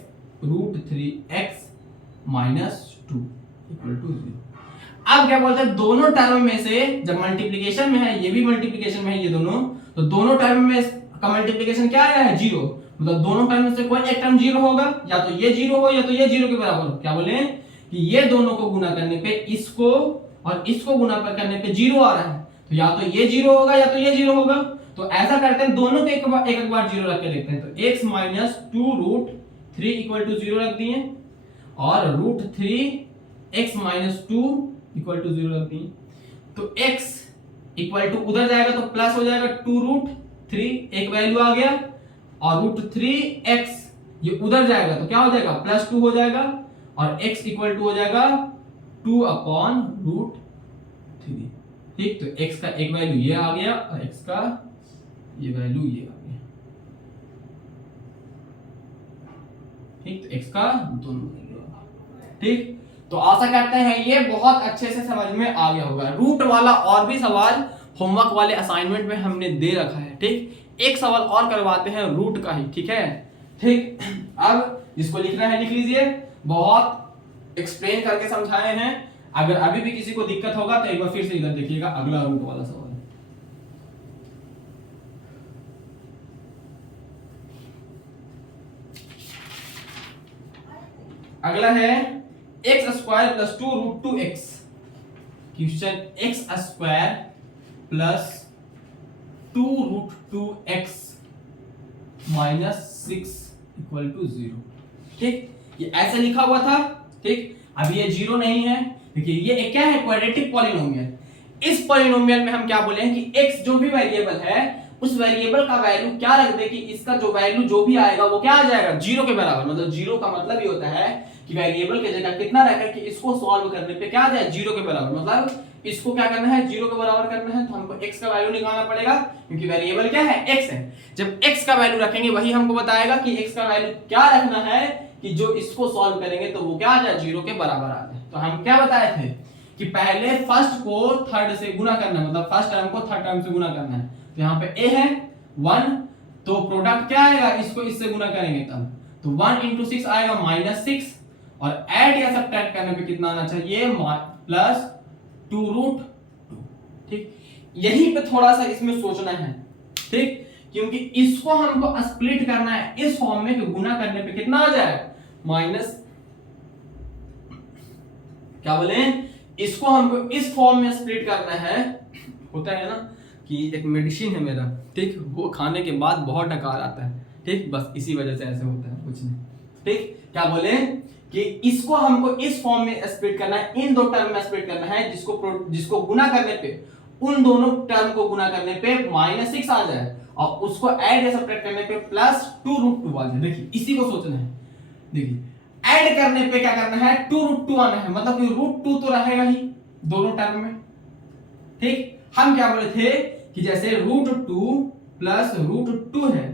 माइनस 2 इक्वल टू 0। अब क्या बोलते हैं, दोनों टर्म में से जब मल्टीप्लिकेशन में है, ये भी मल्टीप्लिकेशन में है, ये दोनों, तो दोनों टर्म में का मल्टीप्लिकेशन क्या आया है, 0, मतलब दोनों टर्म में से कोई एक टर्म 0 होगा, या तो ये 0 हो या तो ये 0 के बराबर हो। क्या बोले कि ये दोनों को गुना करने पे इसको और इसको गुना करने पे 0 आ रहा है, तो या तो ये 0 होगा या तो ये 0 होगा। तो ऐसा करते हैं, दोनों के एक बार 0 रख के देखते हैं, तो x माइनस 2 √3 इक्वल टू 0 रख दिए, और √3 x माइनस 2 इक्वल टू 0 रख दिए, तो x इक्वल टू उधर जाएगा तो प्लस हो जाएगा 2 √3, एक वैल्यू आ गया, और √3x ये उधर जाएगा तो क्या हो जाएगा, +2 हो जाएगा, और x इक्वल टू हो जाएगा 2/√3, ठीक। तो x का एक वैल्यू ये आ गया और x का ये वैल्यू ये आ गया, ठीक। तो x का दोनों वैल्यू आ गया, ठीक। तो आशा करते हैं ये बहुत अच्छे से समझ में आ गया होगा। रूट वाला और भी सवाल होमवर्क वाले असाइनमेंट में हमने दे रखा है। ठीक, एक सवाल और करवाते हैं रूट का ही। ठीक है, ठीक, अब जिसको लिखना है लिख लीजिए, बहुत एक्सप्लेन करके समझाए हैं। अगर अभी भी किसी को दिक्कत होगा तो एक बार फिर से इधर देखिएगा, अगला रूट वाला सवाल। अगला है x square plus 2 root 2 x. Question x square plus 2 root 2 x minus 6 equal to 0। ठीक, ये ऐसे लिखा हुआ था। ठीक, अब ये 0 नहीं है। देखिए ये क्या है, क्वाड्रेटिक पॉलिनोमियल। इस पॉलिनोमियल में हम क्या बोले हैं कि x जो भी वेरिएबल है उस वेरिएबल का वैल्यू क्या रख दे कि इसका जो वैल्यू जो भी आएगा वो क्या आ जाएगा, 0 के बराबर। मतलब 0 का मतलब ये होता है कि वेरिएबल की जगह कितना रखा है कि इसको सॉल्व करने पे क्या आ जाए, 0 के बराबर। मतलब इसको क्या करना है, 0 के बराबर करना है, तो हमको x का वैल्यू निकालना पड़ेगा क्योंकि वेरिएबल क्या है, x है। जब x का वैल्यू रखेंगे वही हमको बताएगा कि x का वैल्यू क्या रखना है कि जो इसको सॉल्व करेंगे तो वो क्या आ जाए, 0 के बराबर आ जाए। तो हम क्या बताए थे कि पहले फर्स्ट को थर्ड से गुना करना है, मतलब फर्स्ट टर्म को थर्ड टर्म से गुना करना है। तो यहाँ पे a है 1, तो प्रोडक्ट क्या आएगा, इसको इससे गुना करेंगे तब, तो 1 into 6 आएगा -6, और ऐड या सब्ट्रैक्ट करने पे कितना आना चाहिए, प्लस 2 रूट 2। ठीक, यहीं पे थोड़ा सा इसमें सोचना है। ठीक, क्योंकि इसको हमको स्प्लिट करना है इस फॉर्म में कि गुना करने पे कितना आ जाए, माइनस, क्या बोले, इसको हमको इस फॉर्म में स्प्लिट करना है। होता है ना कि एक मेडिसिन है मेरा, ठीक, वो खाने के बाद बहुत डकार आता है। ठीक, बस इसी वजह से ऐसे होता है, कुछ नहीं। ठीक, क्या बोले कि इसको हमको इस फॉर्म में स्प्लिट करना है, इन दो टर्म में स्प्लिट करना है, जिसको गुना करने पे, उन दोनों टर्म को गुना करने पे -6 आ जाए और उसको ऐड या सब्ट्रैक्ट करने पे प्लस 2 रूट 2 आ जाए। देखिए इसी को सोचना है। देखिए ऐड करने पे क्या करना है, 2 रूट 2 आना है, मतलब कि रूट 2 तो रहेगा ही दोनों टर्म में। ठीक, हम क्या बोले थे कि जैसे रूट 2 प्लस रूट 2 है,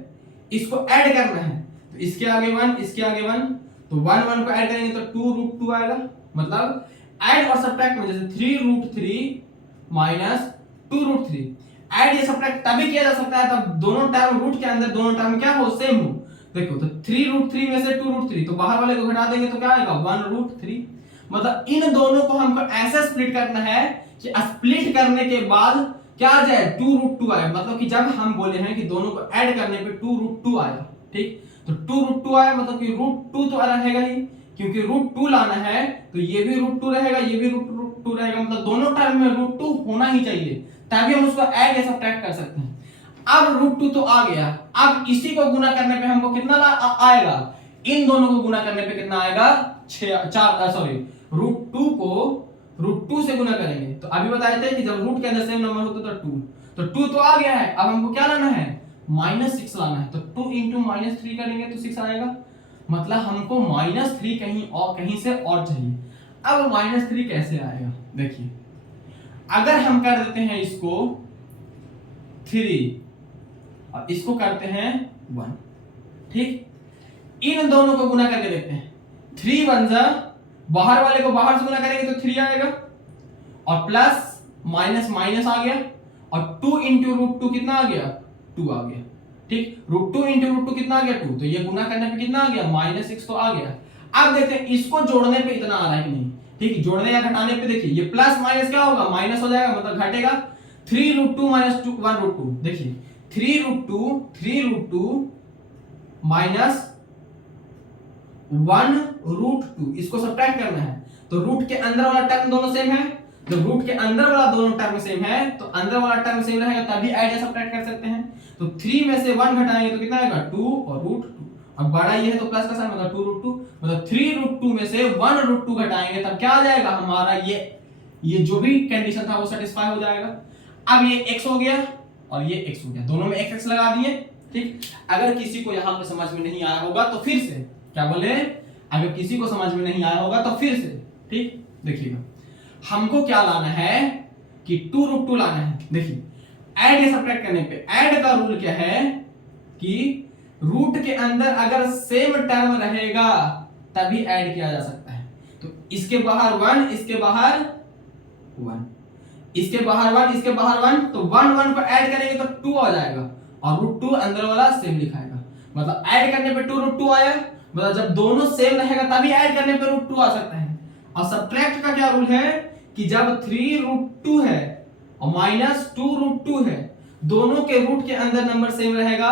इसको ऐड करना है, तो इसके आगे 1, इसके आगे 1, तो 1 1 को ऐड करेंगे तो 2 रूट 2 आएगा। मतलब ऐड और सब्ट्रैक्ट में जैसे 3 रूट 3 माइनस 2 रूट 3, ऐड या सब्ट्रैक्ट तभी किया जा सकता है तब दोनों टर्म रूट के अंदर दोनों टर्म क्या हो, सेम हो। देखो तो 3 रूट 3 में से 2 रूट 3, तो बाहर वाले को घटा देंगे तो क्या आएगा, 1 रूट 3। मतलब इन दोनों को हमको ऐसे स्प्लिट करना है कि स्प्लिट करने के बाद क्या आ जाए, 2 रूट 2 आए। मतलब कि जब हम बोले हैं कि दोनों को ऐड करने पे 2 रूट 2 आया, ठीक, तो 2 रूट 2 आया, मतलब कि रूट 2 तो रहेगा ही, क्योंकि रूट 2 लाना है तो ये भी रूट 2 रहेगा, ये भी रूट 2 रहेगा, मतलब दोनों टर्म में रूट 2 होना ही चाहिए, तभी हम उसको ऐड या सब्ट्रैक्ट कर सकते हैं। अब रूट 2 तो आ गया, अब इसी को गुना करने पे हमको कितना आएगा, इन दोनों को गुना करने पे कितना आएगा, 4, सॉरी, रूट 2 को रूट 2 से गुना करेंगे। तो अभी बताए थे कि जब रूट के अंदर सेम नंबर होता तो 2, तो 2 तो आ गया है, अब हमको क्या लाना है, -6 लाना है। तो 2 into -3 करेंगे तो 6 आएगा, मतलब हमको -3 कहीं और कहीं से और चाहिए। अब -3 कैसे आएगा, देखिए अगर हम कर देते हैं इसको 3 और इसको करते हैं 1, ठीक, इन दोनों को गुना करके देखते हैं, 3 1 जा, बाहर वाले को बाहर से गुना करेंगे तो 3 आएगा, और प्लस माइनस माइनस आ गया, और 2 into रूट 2 कितना आ गया, 2 आ गया। ठीक, रूट 2 into रूट 2 कितना आ गया, 2, तो ये गुना करने पे कितना आ गया, -6 तो आ गया। अब देखते हैं इसको जोड़ने पे इतना आ रहा है कि नहीं। ठीक, जोड़ने या घटाने पे देखिए ये प्लस माइनस क्या होगा, माइनस हो जाएगा, मतलब घटेगा। 3 रूट 2 माइनस 1 रूट 2, देखिए 3 रूट 2 माइनस 1 रूट 2, इसको सब्ट्रैक्ट करना है, तो रूट के अंदर वाला टर्म दोनों सेम है, जब रूट के अंदर वाला दोनों टर्म सेम है तो अंदर वाला टर्म सेम रहेगा तभी ऐड या सब्ट्रैक्ट कर सकते हैं। तो 3 में से 1 घटाएंगे तो कितना आएगा, 2 और रूट 2, अब बड़ा ये है तो प्लस का साइन, मतलब 2 रूट 2, मतलब 3 रूट 2 में से 1 रूट 2 घटाएंगे तब क्या आ जाएगा हमारा, ये जो भी कंडीशन था वो सेटिस्फाई हो जाएगा। अब ये x हो गया और ये x हो गया, दोनों में x लगा दिए। ठीक, अगर किसी को यहाँ पे समझ में नहीं आया होगा तो फिर से, क्या बोले, अगर किसी को समझ में नहीं आया होगा तो फिर से, ठीक, देखिएगा हमको क्या लाना है कि 2 रूट 2 लाना है। देखिए ऐड या सब्ट्रैक्ट करने पे, ऐड का रूल क्या है कि रूट के अंदर अगर सेम टर्म रहेगा तभी ऐड किया जा सकता है। तो इसके बाहर 1, इसके बाहर 1, इसके बाहर 1, इसके बाहर 1, तो 1 1 को ऐड करेंगे तो 2 आ जाएगा और √2 अंदर वाला सेम लिखाएगा। मतलब ऐड करने पे 2 √2 आया, मतलब जब दोनों सेम रहेगा तभी ऐड करने पे √2 आ सकता है। और सब्ट्रैक्ट का क्या रूल है कि जब 3 √2 है और -2 √2 है, दोनों के रूट के अंदर नंबर सेम रहेगा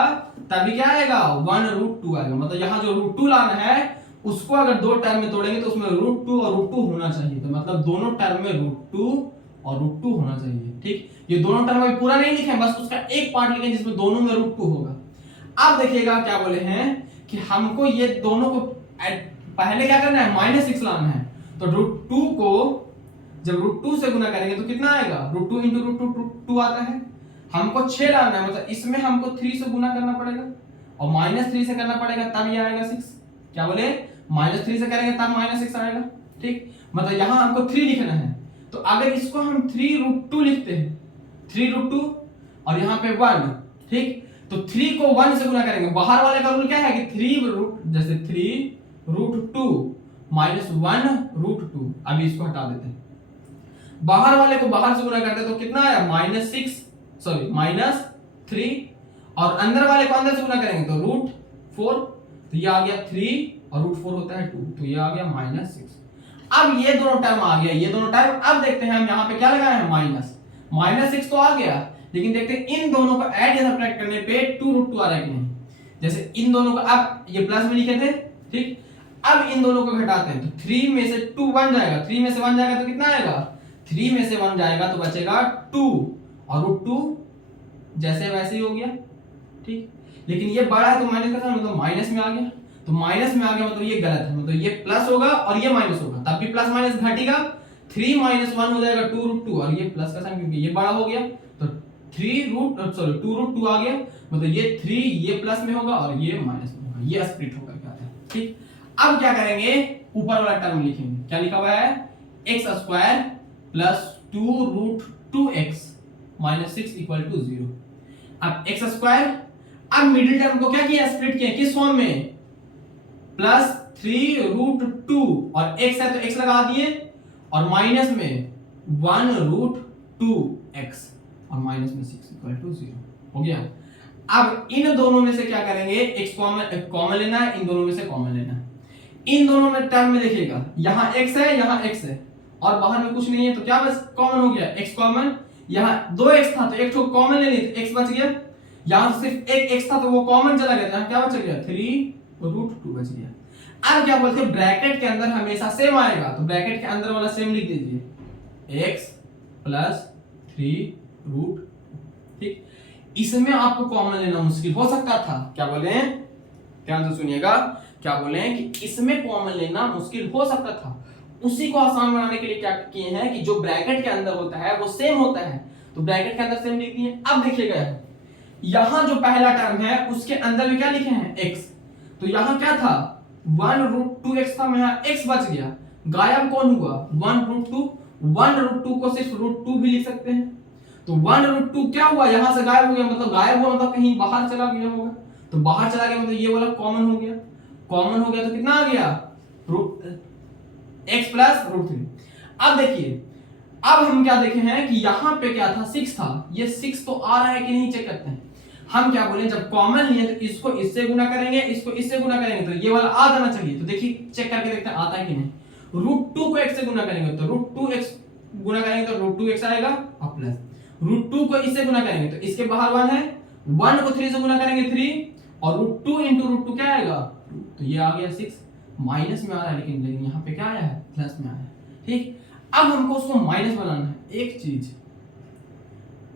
तभी क्या आएगा 1 √2 आएगा। मतलब यहाँ जो √2 लाना है उसको अगर दो टर्म में तोड़ेंगे तो उसमें √2 और √2 होना चाहिए। तो मतलब दोनों टर्म में √2 और √2 होना चाहिए। ठीक, ये दोनों टर्म अभी पूरा नहीं लिखे, बस उसका एक पार्ट लिखे जिसमें दोनों में √2 होगा। अब देखिएगा क्या बोले हैं कि हमको ये दोनों को पहले क्या करना है -6 लाना है। तो √2 को जब √2 से गुना करेंगे तो कितना आएगा, √2 × √2 आता है। हमको 6 लाना है, मतलब इसमें हमको 3 से गुना करना पड़ेगा और -3 से करना पड़ेगा तब ये आएगा 6। क्या बोले, -3 से करेंगे तब -6 आएगा। ठीक, मतलब यहां हमको 3 लिखना है। तो अगर इसको हम 3 √2 लिखते हैं, 3 √2 और यहाँ पे 1, ठीक, तो 3 को 1 से गुना करेंगे। बाहर वाले का रूल क्या है कि 3 जैसे 3 √2 -1 √2। अभी इसको हटा देते हैं, बाहर वाले को बाहर से गुना करते हैं तो कितना आया -3, और अंदर वाले को अंदर से गुना करेंगे तो √4, तो ये आ गया 3 और √4 होता है 2, तो ये आ गया -6। अब ये दोनों टर्म आ गया, ये दोनों टर्म। अब देखते हैं हम यहाँ पे क्या लगाए हैं -6 तो आ गया, लेकिन देखते हैं इन दोनों को ऐड या सब्ट्रैक्ट करने पे 2 √2 आ रहा है कि नहीं। जैसे इन दोनों को अब ये प्लस में लिखे थे, ठीक, अब इन दोनों को घटाते हैं तो 3 में से 2 1 जाएगा, 3 में से 1 जाएगा तो कितना आएगा, 3 में से 1 जाएगा तो बचेगा 2 और √2 जैसे वैसे ही हो गया। ठीक, लेकिन ये बड़ा है तो माइनस का साइन, मतलब माइनस में आ गया। तो माइनस में आ गया मतलब ये गलत है, मतलब ये प्लस होगा और ये माइनस होगा, तब भी प्लस माइनस घटेगा। 3 - 1 हो जाएगा 2 √2 और ये प्लस का साइन क्योंकि ये बड़ा हो गया तो 2 √2 आ गया, मतलब ये 3 ये प्लस में होगा और ये माइनस में होगा, ये स्प्लिट होकर के आता है। ठीक, अब क्या करेंगे, ऊपर वाला टर्म लिखेंगे। क्या लिखा हुआ है, x² + 2 √2x - 6 = 0। अब x², अब मिडिल टर्म को क्या किया, स्प्लिट किया किस फॉर्म में, +3 √2 और x है तो x लगा दिए और माइनस में 1 √2x और माइनस में 6 = 0 हो गया। अब इन दोनों में से क्या करेंगे, x कॉमन लेना है, इन दोनों में से कॉमन लेना है। इन दोनों में टर्म में देखिएगा, यहाँ x है, यहाँ x है और बाहर में कुछ नहीं है, तो क्या बस कॉमन हो गया, x कॉमन। यहाँ 2x था तो एक ठो कॉमन ले लिए तो x बच गया। यहाँ सिर्फ एक x था तो वो कॉमन चला गया, क्या बच गया, 3 √2 बच गया। अब क्या बोलते हैं, ब्रैकेट के अंदर हमेशा सेम आएगा, तो ब्रैकेट के अंदर वाला सेम लिख दीजिए, x + 3 √2। ठीक, इसमें आपको कॉमन लेना मुश्किल हो सकता था। क्या बोले, ध्यान से सुनिएगा, क्या बोले कि इसमें कॉमन लेना मुश्किल हो सकता था। उसी को आसान बनाने के लिए क्या किए हैं कि जो ब्रैकेट के अंदर होता है वो सेम होता है, तो ब्रैकेट के अंदर सेम लिख दिए। अब देखिएगा यहां जो पहला टर्म है उसके अंदर में क्या लिखे हैं, x, तो यहां क्या था 1 √2x था, यहाँ x बच गया, गायब कौन हुआ, 1 √2। 1 √2 को सिर्फ √2 भी लिख सकते हैं, तो 1 √2 क्या हुआ, यहां से गायब हो गया, मतलब गायब हुआ मतलब कहीं बाहर चला गया होगा, तो बाहर चला गया मतलब ये वाला कॉमन हो गया। कॉमन हो गया तो कितना आ गया, x + √3। अब देखिए, अब हम क्या देखे हैं कि यहां पे क्या था, 6 था, ये 6 तो आ रहा है कि नहीं चेक करते हैं। हम क्या बोले, जब कॉमन लिए तो इसको इससे गुना करेंगे, इसको इससे गुना करेंगे, तो ये वाला आ जाना चाहिए। तो देखिए चेक करके देखते हैं आता है कि नहीं। √2 को x से गुना करेंगे तो √2x गुना करेंगे तो √2x आएगा और प्लस √2 को इससे गुना करेंगे तो इसके बाहर 1 है, 1 को 3 से गुना करेंगे 3 और √2 × √2 क्या आएगा 2, तो ये आ गया 6। माइनस में आ रहा है लेकिन यहाँ पे क्या आया है, प्लस में आया है। ठीक, अब हमको उसको माइनस बनाना है। एक चीज,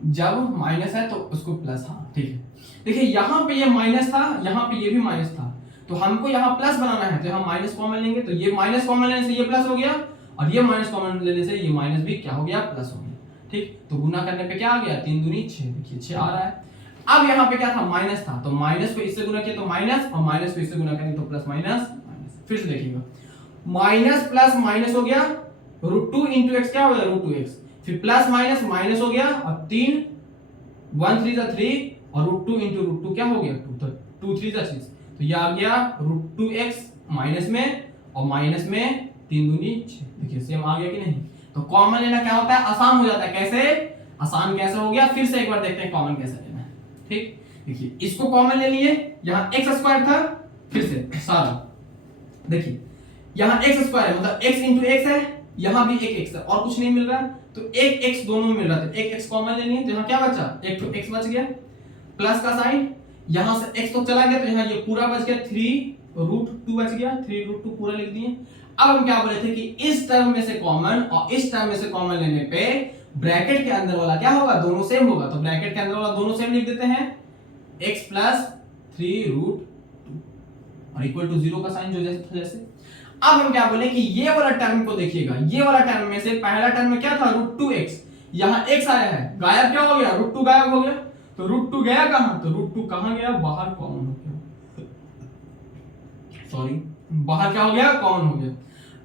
जब माइनस है तो उसको प्लस, हाँ ठीक है। देखिए यहाँ पे ये माइनस था, यहाँ पे ये भी माइनस था, तो हमको यहाँ प्लस बनाना है, तो यहाँ माइनस कॉमन लेंगे, तो ये माइनस कॉमन लेने से ये प्लस हो गया और ये माइनस कॉमन लेने से ये माइनस भी क्या हो गया, प्लस हो गया। ठीक, तो गुना करने पे क्या आ गया, 3 दूनी 6, देखिए 6 आ रहा है। अब यहाँ पे क्या था, माइनस था, तो माइनस को इससे गुना किया तो माइनस, और माइनस को इससे गुना करेंगे तो प्लस माइनस माइनस। फिर से देखिएगा, माइनस प्लस माइनस हो गया, √2 × x क्या हो गया, √2x, फिर प्लस माइनस माइनस हो गया और 3 1 3 3 और √2 × √2 क्या हो गया 2, तो 2 3 6, तो ये आ गया √2x माइनस में और माइनस में 3 दूनी 6। देखिए सेम आ गया कि नहीं। तो कॉमन लेना क्या होता है, आसान हो जाता है। कैसे आसान, कैसे हो गया, फिर से एक बार देखते हैं कॉमन कैसे लेना है। ठीक, देखिए इसको कॉमन ले लिए, यहाँ एक्स स्क्वायर था, फिर से सारा देखिए यहाँ एक्स स्क्वायर है, मतलब एक्स इंटू एक्स है, यहाँ भी एक एक्स है और कुछ नहीं मिल रहा, तो एक एक्स दोनों में मिल रहा था, एक एक्स कॉमन लेनी है, तो यहाँ क्या बचा, एक तो एक्स बच गया, प्लस का साइन, यहाँ से एक्स तो चला गया, तो यहाँ ये पूरा बच गया, 3√2 बच गया, 3√2 पूरा लिख दिए। अब हम क्या बोले थे कि इस टर्म में से कॉमन और इस टर्म में से कॉमन लेने पे ब्रैकेट के अंदर वाला क्या होगा, दोनों सेम होगा, तो ब्रैकेट के अंदर वाला दोनों सेम लिख देते हैं, x प्लस 3√2 और इक्वल टू 0 का साइन जो जैसे था जैसे। अब हम क्या बोले कि ये वाला टर्म को देखिएगा, ये वाला टर्म में से पहला टर्म में क्या था, √2x, यहाँ x आया है, गायब क्या हो गया, √2 गायब हो गया, तो √2 गया कहां, तो √2 कहां गया, बाहर कॉमन हो गया, सॉरी बाहर क्या हो गया, कॉमन हो गया।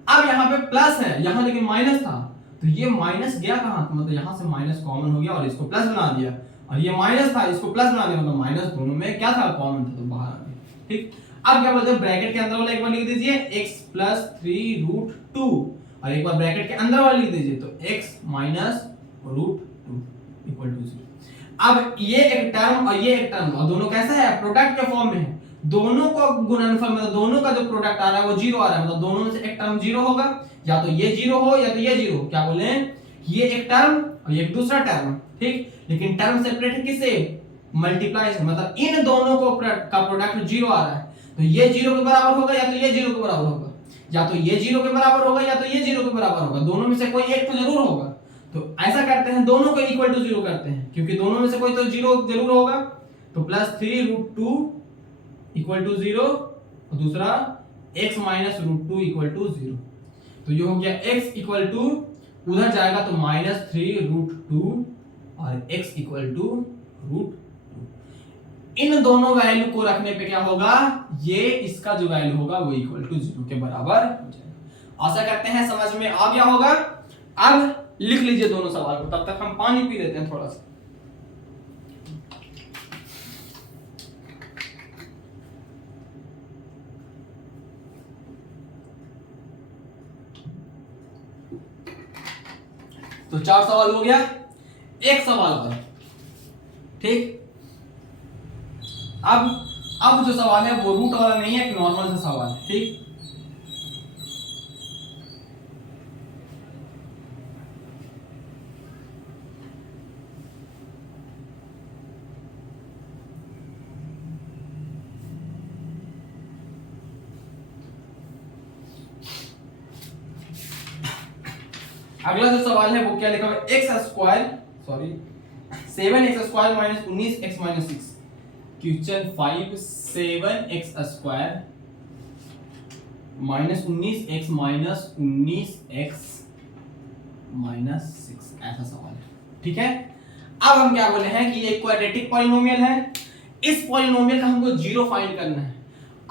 अब यहाँ पे प्लस है, यहाँ लेकिन माइनस था, तो ये माइनस गया कहां, तो मतलब यहाँ से माइनस कॉमन हो गया और इसको प्लस बना दिया, और ये माइनस था, इसको प्लस बना दिया, मतलब माइनस दोनों में क्या था, कॉमन था, तो बाहर आ गया। ठीक, अब क्या बोलते हैं, ब्रैकेट के अंदर वाला एक बार लिख दीजिए x प्लस 3√2 और एक बार ब्रैकेट के अंदर वाला लिख दीजिए, तो x माइनस √2 इक्वल टू 0। अब ये एक टर्म और ये एक टर्म, और दोनों कैसा है, प्रोडक्ट के फॉर्म में है, दोनों को गुणनफल, मतलब दोनों का जो प्रोडक्ट आ रहा है वो 0 आ रहा है, मतलब दोनों में से एक टर्म 0 होगा, या तो ये 0 हो या तो ये 0, क्या बोले, ये एक टर्म और ये एक दूसरा टर्म। ठीक, लेकिन टर्म सेपरेट है किससे, मल्टीप्लाई से, मतलब इन दोनों को का प्रोडक्ट 0 आ रहा है, तो ये 0 के बराबर होगा या तो ये 0 के बराबर होगा, या तो ये 0 के बराबर होगा या तो ये 0 के बराबर होगा, दोनों में से कोई एक तो जरूर होगा। तो ऐसा करते हैं, दोनों को इक्वल टू 0 करते हैं, क्योंकि दोनों में से कोई तो 0 जरूर होगा, तो प्लस 3√2 इक्वल टू 0 और दूसरा x माइनस √2 इक्वल टू 0, तो ये हो गया x इक्वल टू, उधर जाएगा तो माइनस 3√2 और x इक्वल टू √2। इन दोनों वैल्यू को रखने पे क्या होगा, ये इसका जो वैल्यू होगा वो इक्वल टू 0 के बराबर हो जाएगा। आशा करते हैं समझ में आ गया होगा। अब लिख लीजिए दोनों सवाल को, तब तक हम पानी पी लेते हैं थोड़ा सा। तो 4 सवाल हो गया, एक सवाल पर। ठीक, अब जो सवाल है वो रूट वाला नहीं है, एक नॉर्मल सा सवाल है। ठीक, अगला जो सवाल है वो क्या लिखा हुआ है, x square, sorry 7x² minus 19x minus 6। Question 5 7x square minus 19x minus 19x minus 6, ऐसा सवाल है। ठीक है, अब हम क्या बोले हैं कि ये क्वाड्रेटिक पॉलिनोमियल है, इस पॉलिनोमियल का हमको जीरो फाइंड करना है।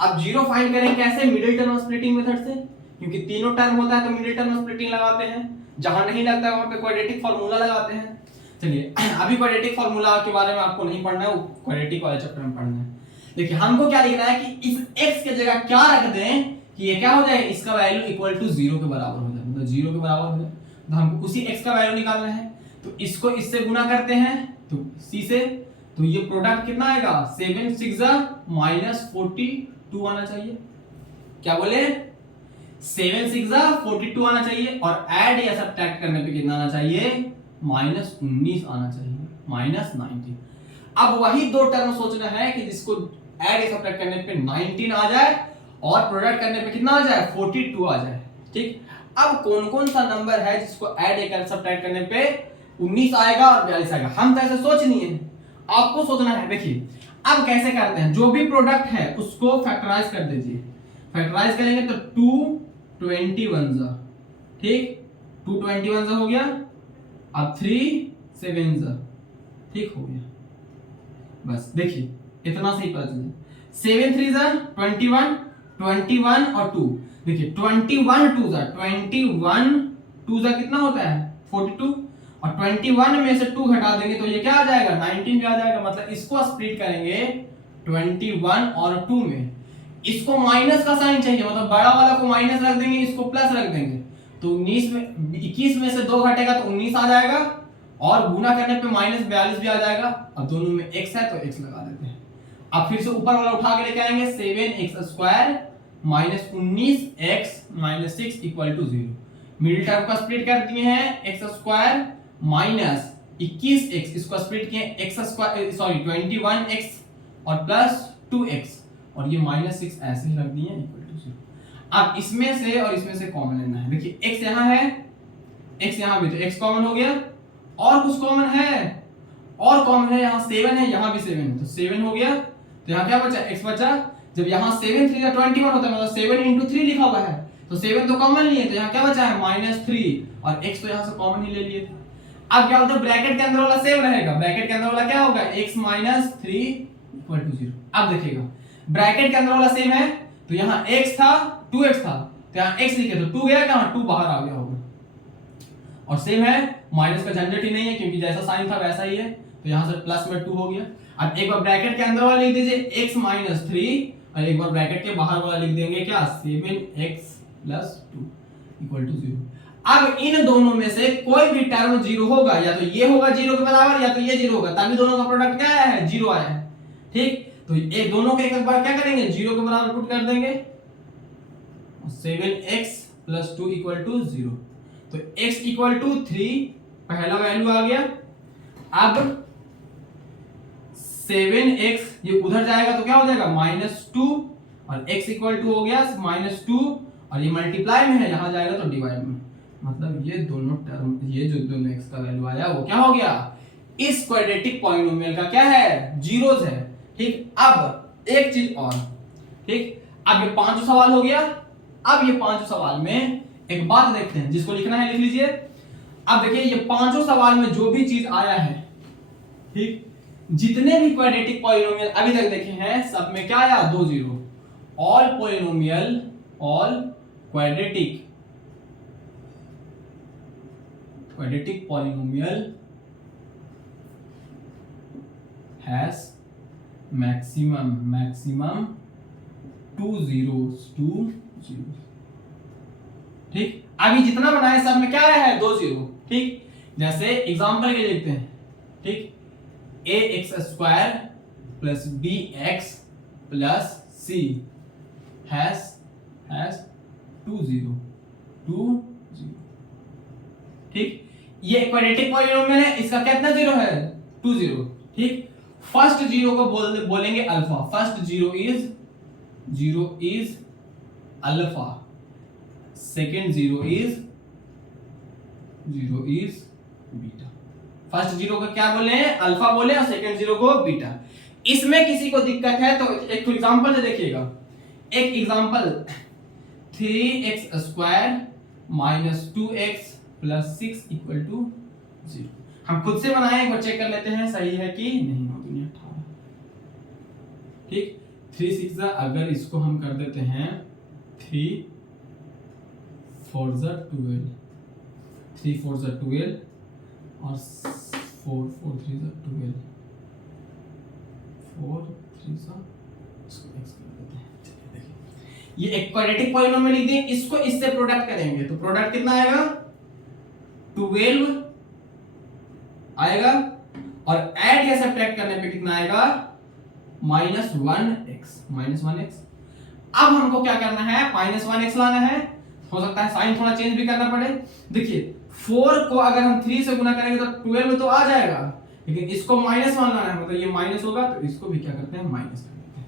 अब जीरो फाइंड करेंगे कैसे, मिडिल टर्म स्प्लिटिंग मेथड से, क्योंकि तीनों टर्म होता है तो मिडिल टर्म स्प्लिटिंग लगाते हैं, जहां नहीं लगता है वहां पे क्वाड्रेटिक फार्मूला लगाते हैं। चलिए अभी क्वाड्रेटिक फार्मूला के बारे में आपको नहीं पढ़ना है, वो क्वाड्रेटिक वाले चैप्टर में पढ़ना है। देखिए हमको क्या लिखना है कि इस x की जगह क्या रख दें कि ये क्या हो जाए, इसका वैल्यू इक्वल टू 0 के बराबर हो जाए, मतलब 0 के बराबर हो जाए, तो हमको उसी x का वैल्यू निकालना है। तो इसको इससे गुना करते हैं तो c से, तो ये प्रोडक्ट कितना आएगा, 7 6 माइनस 42 आना चाहिए। क्या बोले, 7 6 42 आना चाहिए, और ऐड या सब्ट्रैक्ट करने पे कितना आना चाहिए, माइनस 19 आना चाहिए, माइनस 19। अब वही दो टर्म सोचना है कि जिसको ऐड या सब्ट्रैक्ट करने पे 19 आ जाए और प्रोडक्ट करने पे कितना आ जाए, 42 आ जाए। ठीक, अब कौन कौन सा नंबर है जिसको ऐड या सब्ट्रैक्ट करने पे 19 आएगा और 42 आएगा, हम तो ऐसे सोच नहीं है, आपको सोचना है। देखिए अब कैसे करते हैं, जो भी प्रोडक्ट है उसको फैक्टराइज कर दीजिए, फैक्टराइज करेंगे तो 2 21 ठीक, 2 21 हो गया, अब 3 7 ठीक हो गया। बस देखिए इतना सही पता चलिए, 7 3 21 21 और 2, देखिए 21 2 कितना होता है 42, और 21 में से 2 घटा देंगे तो ये क्या आ जाएगा 19 भी आ जाएगा। मतलब इसको स्प्लिट करेंगे 21 और 2 में, इसको माइनस का साइन चाहिए, मतलब बड़ा वाला को माइनस रख देंगे, इसको प्लस रख देंगे, तो 19 में 21 में से 2 घटेगा तो 19 आ जाएगा, और गुना करने पे -42 भी आ जाएगा। अब दोनों में x है तो x लगा देते हैं। अब फिर से ऊपर वाला उठा के लेके आएंगे, 7x² minus 19x minus 6 equal to 0। Middle term का स्प्लिट कर दिए हैं, x² माइनस 21x, इसको स्प्लिट किए x² सॉरी 21x और प्लस 2x, और ये -6 ऐसे ही रख दिए हैं इक्वल टू 0। अब इसमें से और इसमें से कॉमन लेना है। देखिए x यहाँ है, x यहाँ भी, तो x कॉमन हो गया, और कुछ कॉमन है, और कॉमन है, यहाँ 7 है, यहाँ भी 7 है, तो 7 हो गया। तो यहाँ क्या बचा, x बचा। जब यहाँ 7 3 21 होता है, मतलब 7 × 3 लिखा हुआ है, तो 7 तो कॉमन नहीं है, तो यहाँ क्या बचा है -3, और x तो यहाँ से कॉमन ही ले लिए। अब क्या होता है, ब्रैकेट के अंदर वाला सेम रहेगा, ब्रैकेट के अंदर वाला क्या होगा, x - 3 इक्वल टू 0। अब देखिएगा ब्रैकेट के अंदर वाला सेम है, तो यहाँ x था 2x था, तो यहाँ x लिखे तो 2 गया, कहाँ 2 बाहर आ गया होगा, और सेम है, माइनस का झंझट ही नहीं है क्योंकि जैसा साइन था वैसा ही है, तो यहाँ से प्लस में 2 हो गया। अब एक बार ब्रैकेट के अंदर वाला लिख दीजिए x - 3, और एक बार ब्रैकेट के बाहर वाला लिख देंगे क्या, 7x + 2 इक्वल टू 0। अब इन दोनों में से कोई भी टर्म 0 होगा, या तो ये होगा 0 के बराबर, या तो ये 0 होगा, तभी दोनों का प्रोडक्ट क्या आया है, 0 आया है। ठीक, तो ये दोनों के एक बार क्या करेंगे, 0 के बराबर पुट कर देंगे, 7x + 2 इक्वल टू 0। तो x इक्वल टू 3 पहला वैल्यू आ गया। अब 7x ये उधर जाएगा तो क्या हो जाएगा, -2, और x इक्वल टू हो गया -2, और ये मल्टीप्लाई में है, यहां जाएगा तो डिवाइड में, मतलब ये दोनों टर्म, ये जो दोनों x का वैल्यू आया वो क्या हो गया, इस क्वाड्रेटिक पॉलिनोमियल का क्या है, जीरोस है। ठीक, अब एक चीज और, ठीक, अब ये पांचों सवाल हो गया। अब ये पांचों सवाल में एक बात देखते हैं, जिसको लिखना है लिख लीजिए। अब देखिए ये पांचों सवाल में जो भी चीज आया है, ठीक, जितने भी क्वाड्रेटिक पॉलिनोमियल अभी तक देखे हैं, सब में क्या आया, 2 0। All polynomial, all quadratic polynomial has maximum 2 zeros, 2 zeros। ठीक, अभी जितना बनाए सब में क्या आया है, 2 0। ठीक, जैसे एग्जांपल के लिए लिखते हैं, ठीक, ax² + bx + c has 2 0, 2 0। ठीक, ये क्वाड्रेटिक पॉलिनोमियल है, इसका कितना 0 है, 2 0। ठीक, फर्स्ट 0 को बोलेंगे alpha, first 0 is alpha, second 0 is beta. First 0 को क्या बोले हैं, अल्फा बोले, और सेकंड 0 को बीटा। इसमें किसी को दिक्कत है तो एक एग्जांपल से देखिएगा। एक example, 3x² - 2x + 6 equal to 0। हम खुद से बनाए, एक बार चेक कर लेते हैं सही है कि नहीं। 9 दूनी 18। ठीक, 3 6 अगर इसको हम कर देते हैं 3 4 12, 3 4 12 और 4 4 3 12, 4 3 इसको x कर देते हैं। ये एक क्वाड्रेटिक पॉलिनोमियल लिख दिए, इसको इससे प्रोडक्ट करेंगे तो प्रोडक्ट कितना आएगा, 12 आएगा, और ऐड या सब्ट्रैक्ट करने पे कितना आएगा, -1x। अब हमको क्या करना है, -1x लाना है। हो सकता है साइन थोड़ा चेंज भी करना पड़े। देखिए 4 को अगर हम 3 से गुना करेंगे तो 12 तो आ जाएगा, लेकिन इसको -1 लाना है, मतलब ये माइनस होगा, तो इसको भी क्या करते हैं, माइनस कर देते हैं।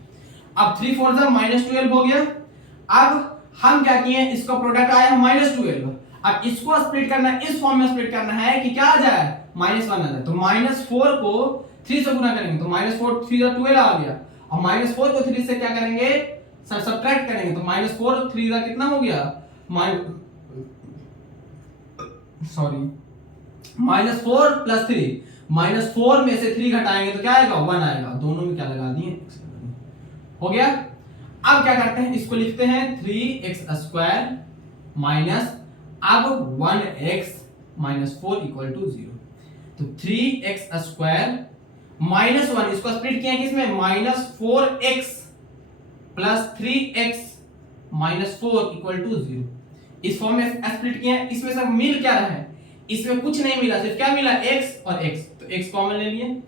अब 3 4 -12 हो गया। अब हम क्या किए, इसका प्रोडक्ट आया -12। अब इसको स्प्लिट करना है, इस फॉर्म में स्प्लिट करना है कि क्या आ जाए, -1 आ जाए। तो -4 को 3 से गुना करेंगे तो -4 3 12 आ गया, और -4 को 3 से क्या करेंगे, सब्ट्रैक्ट करेंगे तो -4 3 का कितना हो गया, सॉरी -4 + 3, -4 में से 3 घटाएंगे तो क्या आएगा, 1 आएगा। दोनों में क्या लगा दिए, हो गया। अब क्या करते हैं, इसको लिखते हैं 3x² माइनस, अब 1x - 4 इक्वल टू 0। तो 3x² -1, इसको स्प्लिट किया किसमें, -4x + 3x - 4 इक्वल टू 0। इस फॉर्म में स्प्लिट किया है, इसमें सब मिल क्या रहा है, इसमें कुछ नहीं मिला, सिर्फ क्या मिला x और x, तो x कॉमन ले लिए,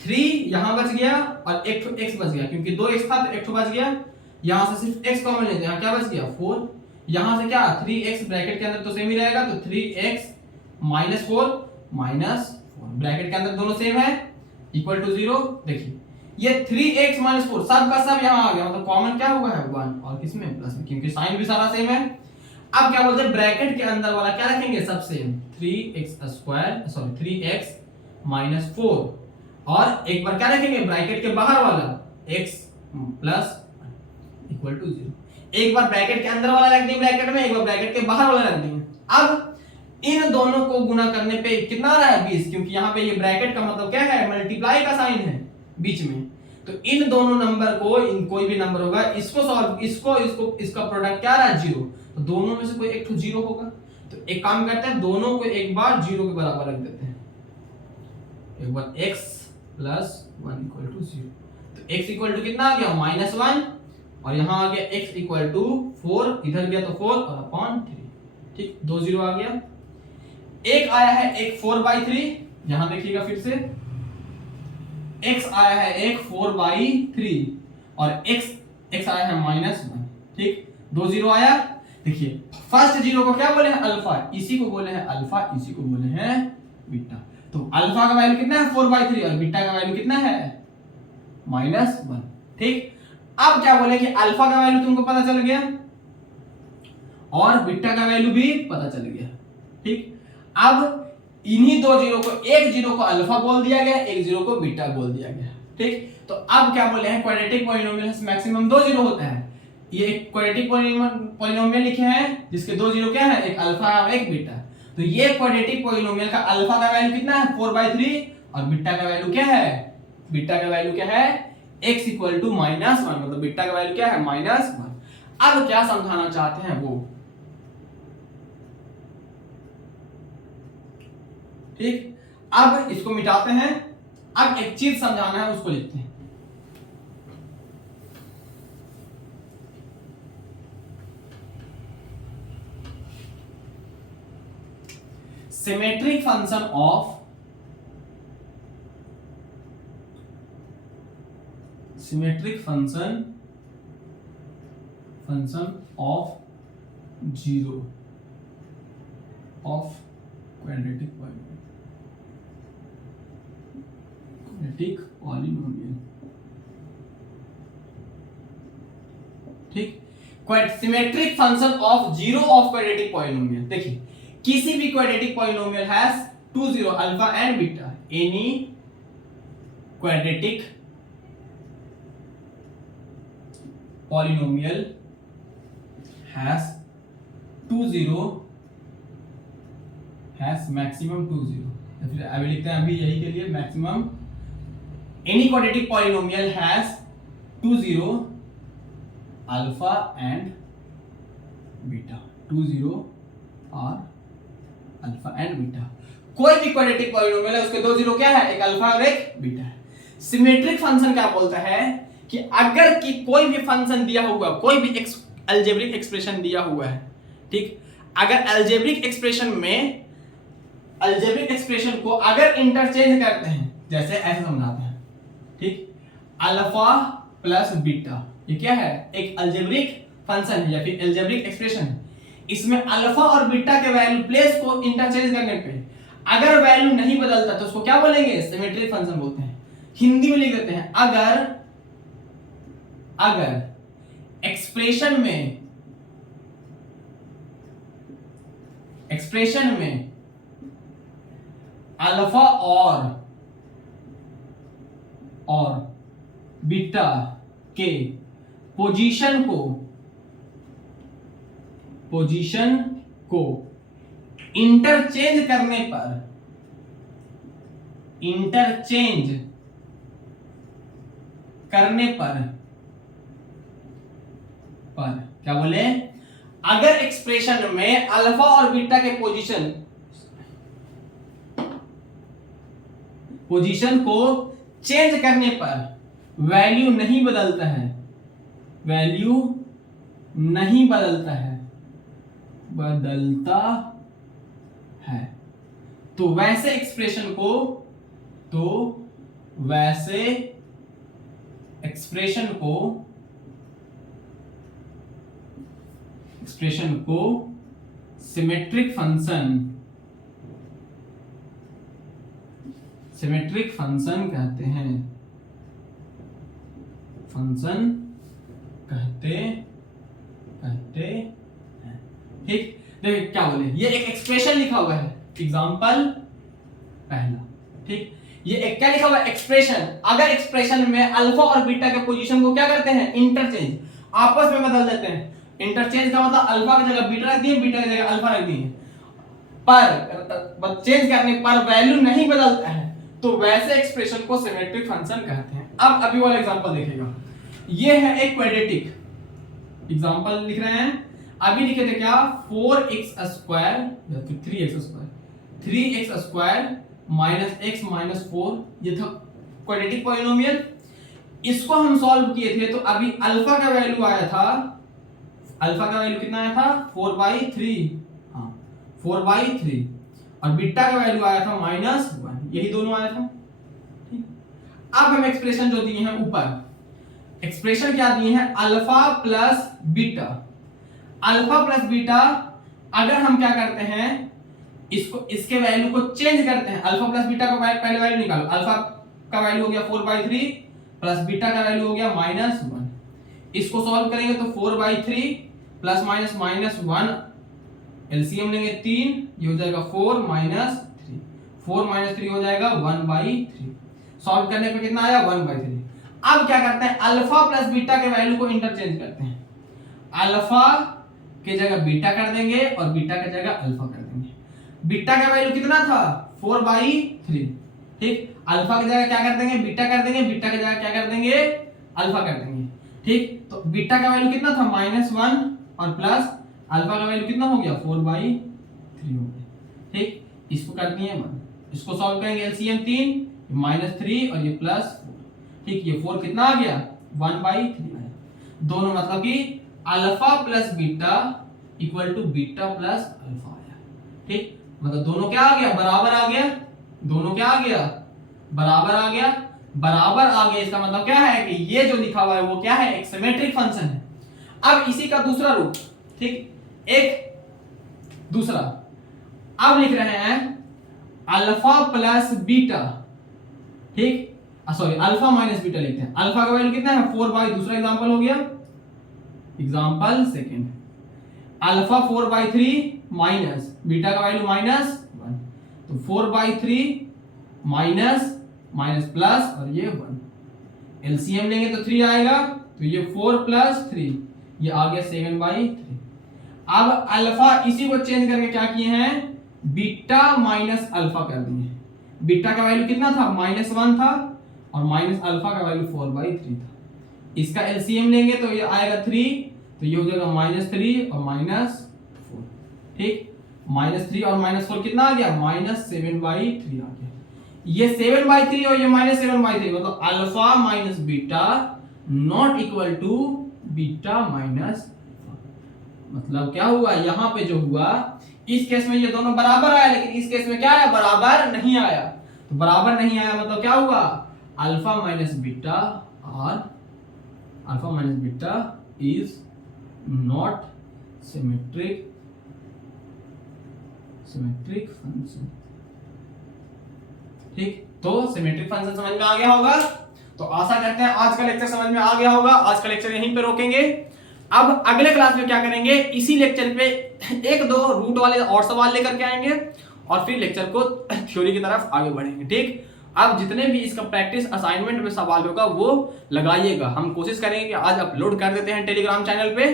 3 यहां बच गया और एक तो x बच गया, क्योंकि 2x था तो एक तो बच गया, यहां से सिर्फ x कॉमन लेते हैं, क्या बच गया 4, यहां से क्या 3x ब्रैकेट के अंदर तो सेम ही रहेगा, तो 3x माइनस 4 ब्रैकेट के अंदर दोनों सेम है, इक्वल टू 0। देखिए ये 3x माइनस 4 सब का सब यहां आ गया, मतलब कॉमन क्या होगा है 1, और किसमें प्लस में, क्योंकि साइन भी सारा सेम है। अब क्या बोलते हैं ब्रैकेट के अंदर वाला क्या रखेंगे, सब सेम, 3x माइनस 4, और एक बार क्या रखेंगे ब्रैकेट के बाहर वाला x प्लस इक्वल टू 0, एक बार ब्रैकेट के अंदर वाला रख दिए ब्रैकेट में, एक बार ब्रैकेट के बाहर वाला रख दिए। अब इन दोनों को गुना करने पे कितना आ रहा है 20, क्योंकि यहाँ पे ये ब्रैकेट का मतलब क्या है, मल्टीप्लाई का साइन है बीच में, तो इन दोनों नंबर को, इन कोई भी नंबर होगा इसको सॉल्व, इसको इसका प्रोडक्ट क्या आ रहा है 0, तो दोनों में से कोई एक तो 0 होगा, तो एक काम करते हैं दोनों को एक बार 0 के बराबर रख देते हैं, एक बार x प्लस 1 इक्वल टू 0, तो x इक्वल टू कितना आ गया -1, और यहां आ गया x इक्वल टू 4, इधर गया तो 4 और अपॉन 3, ठीक 2 0 आ गया। एक आया है एक 4/3, यहां देखिएगा फिर से, x आया है एक 4/3 और x आया है -1, ठीक 2 0 आया। देखिए फर्स्ट 0 को क्या बोले हैं अल्फा, इसी को बोले हैं अल्फा, इसी को बोले हैं बीटा, तो अल्फा का वैल्यू कितना है 4/3 और बीटा का वैल्यू कितना है -1, ठीक। अब क्या बोले कि अल्फा का वैल्यू तुमको पता चल गया और बीटा का वैल्यू भी पता चल गया, ठीक। अब इन्हीं दो जीरो को, एक जीरो को अल्फा बोल दिया गया, एक जीरो को बीटा बोल दिया गया, ठीक। तो अब क्या बोले हैं क्वाड्रेटिक पॉलिनोमियल मैक्सिमम 2 जीरो होता है, ये एक क्वाड्रेटिक पॉलिनोमियल लिखे हैं जिसके 2 जीरो क्या है, एक अल्फा और एक बीटा, तो ये क्वाड्रेटिक पॉलिनोमियल का अल्फा का वैल्यू कितना है 4/3 और बीटा का वैल्यू क्या है, बीटा का वैल्यू क्या है x इक्वल टू -1, मतलब बीटा का वैल्यू क्या है -1। अब क्या समझाना चाहते हैं वो, ठीक। अब इसको मिटाते हैं, अब एक चीज समझाना है उसको लिखते हैं, symmetric function of zero of quadratic polynomial, ठीक। Symmetric function of zero of quadratic polynomial, देखिए किसी भी quadratic polynomial has 2 zero alpha and beta, any quadratic polynomial has 2 zero has maximum 2 zero, तो फिर अभी लिखते हैं अभी यही के लिए maximum, any quadratic polynomial has 2 zero alpha and beta, 2 zero और अल्फा एंड बीटा, कोई भी क्वाड्रेटिक पॉलिनोमियल है उसके 2 जीरो क्या है, एक अल्फा और एक बीटा है। सिमेट्रिक फंक्शन क्या बोलता है कि अगर कि कोई भी फंक्शन दिया हुआ, कोई भी अलजेब्रिक एक्सप्रेशन दिया हुआ है, ठीक, अगर अलजेब्रिक एक्सप्रेशन में अलजेब्रिक एक्सप्रेशन को अगर इंटरचेंज करते हैं, जैसे ऐसे समझाते हैं, ठीक, अल्फा प्लस बीटा, ये क्या है एक अलजेब्रिक फंक्शन है या फिर अलजेब्रिक एक्सप्रेशन है, इसमें अल्फा और बीटा के वैल्यू प्लेस को इंटरचेंज करने पे अगर वैल्यू नहीं बदलता तो उसको क्या बोलेंगे, सिमेट्रिक फंक्शन बोलते हैं। हिंदी में लिख देते हैं, अगर एक्सप्रेशन में अल्फा और बीटा के पोजीशन को इंटरचेंज करने पर क्या बोले, अगर एक्सप्रेशन में अल्फा और बीटा के पोजीशन को चेंज करने पर वैल्यू नहीं बदलता है बदलता है। तो वैसे एक्सप्रेशन को सिमेट्रिक फंक्शन कहते हैं। ठीक, देखिए क्या बोले, ये एक एक्सप्रेशन लिखा हुआ है, एग्जांपल पहला। ठीक, ये एक क्या लिखा हुआ है, एक्सप्रेशन। अगर एक्सप्रेशन में अल्फा और बीटा के पोजीशन को क्या करते हैं, इंटरचेंज, आपस में बदल देते हैं। इंटरचेंज का मतलब अल्फा की जगह बीटा रख दिए, बीटा की जगह अल्फा रख दिए, पर चेंज करने पर वैल्यू नहीं बदलता है, तो वैसे एक्सप्रेशन को सिमेट्रिक फंक्शन कहते हैं। अब अभी वाला एग्जांपल देखिएगा, ये है एक क्वाड्रेटिक एग्जांपल लिख रहे हैं। अभी लिखे थे क्या, 4x² या फिर 3x² माइनस x माइनस 4, ये था क्वाड्रेटिक पॉलिनोमियल। इसको हम सॉल्व किए थे, तो अभी अल्फा का वैल्यू आया था, अल्फा का वैल्यू कितना आया था, 4/3, हाँ 4/3, और बीटा का वैल्यू आया था -1, यही दोनों आया था। ठीक, अब हम एक्सप्रेशन जो दिए हैं ऊपर, एक्सप्रेशन क्या दिए हैं, alpha plus beta. Alpha plus beta, अगर हम क्या करते हैं, इसको इसके वैल्यू को चेंज करते हैं, अल्फा प्लस बीटा का पहले वैल्यू निकालो, अल्फा का वैल्यू हो गया 4/3 प्लस बीटा का वैल्यू हो गया -1, इसको सॉल्व करेंगे तो 4/3 प्लस माइनस -1, एलसीएम लेंगे 3, ये हो जाएगा 4 -3, 4 -3 हो जाएगा 1/3, सॉल्व करने पे कितना आया, 1/3। अब क्या करते हैं, अल्फा प्लस बीटा के वैल्यू को इंटरचेंज करते हैं, अल्फा के जगह बीटा कर देंगे और बीटा के जगह अल्फा कर देंगे। बीटा का वैल्यू कितना था, 4/3, ठीक, अल्फा की जगह क्या कर देंगे, बीटा कर देंगे, बीटा की जगह क्या कर देंगे, अल्फा कर देंगे। ठीक, तो बीटा का वैल्यू कितना था, -1, और प्लस अल्फा का वैल्यू कितना हो गया, 4/3 हो गया। ठीक, इसको कर दिए 1, इसको सॉल्व करेंगे, एलसीएम 3, -3 और ये +4। ठीक, ये 4 कितना आ गया, 1/3 आया। दोनों मतलब कि alpha plus beta equal to beta plus alpha आया। ठीक, मतलब दोनों क्या आ गया, बराबर आ गया, दोनों क्या आ गया, बराबर आ गया, बराबर आ गया। इसका मतलब क्या है कि ये जो लिखा हुआ है वो क्या है, एक सिमेट्रिक फंक्शन है। अब इसी का दूसरा रूप, ठीक, एक दूसरा, अब लिख रहे हैं अल्फा प्लस बीटा, ठीक, सॉरी अल्फा माइनस बीटा लिखते हैं। अल्फा का वैल्यू कितना है, 4/, दूसरा एग्जांपल हो गया, example second, alpha 4/3 minus beta का वैल्यू -1, तो 4/3 माइनस माइनस प्लस और ये 1, एलसीएम लेंगे तो 3 आएगा, तो ये 4 + 3, ये आ गया 7/3। अब अल्फा इसी को चेंज करके क्या किए हैं, बीटा माइनस अल्फा कर दिए। बीटा का वैल्यू कितना था, -1 था, और माइनस अल्फा का वैल्यू 4/3 था। इसका एलसीएम लेंगे तो ये आएगा 3, तो ये हो जाएगा -3 और -4। ठीक, -3 और -4 कितना आ गया, -7/3 आ गया। ये 7/3 और ये -7/3, मतलब alpha minus beta not equal to beta minus, मतलब क्या हुआ, यहां पे जो हुआ, इस केस में ये दोनों बराबर आया, लेकिन इस केस में क्या आया, बराबर नहीं आया। तो बराबर नहीं आया मतलब क्या हुआ, अल्फा माइनस बीटा और alpha minus beta is not symmetric function. ठीक, तो सिमेट्रिक फंक्शन समझ में आ गया होगा। तो आशा करते हैं आज का लेक्चर समझ में आ गया होगा। आज का लेक्चर यहीं पे रोकेंगे। अब अगले क्लास में क्या करेंगे, इसी लेक्चर पे 1-2 रूट वाले और सवाल लेकर के आएंगे और फिर लेक्चर को थ्योरी की तरफ आगे बढ़ेंगे। ठीक, अब जितने भी इसका प्रैक्टिस असाइनमेंट में सवाल होगा वो लगाइएगा। हम कोशिश करेंगे कि आज अपलोड कर देते हैं टेलीग्राम चैनल पे।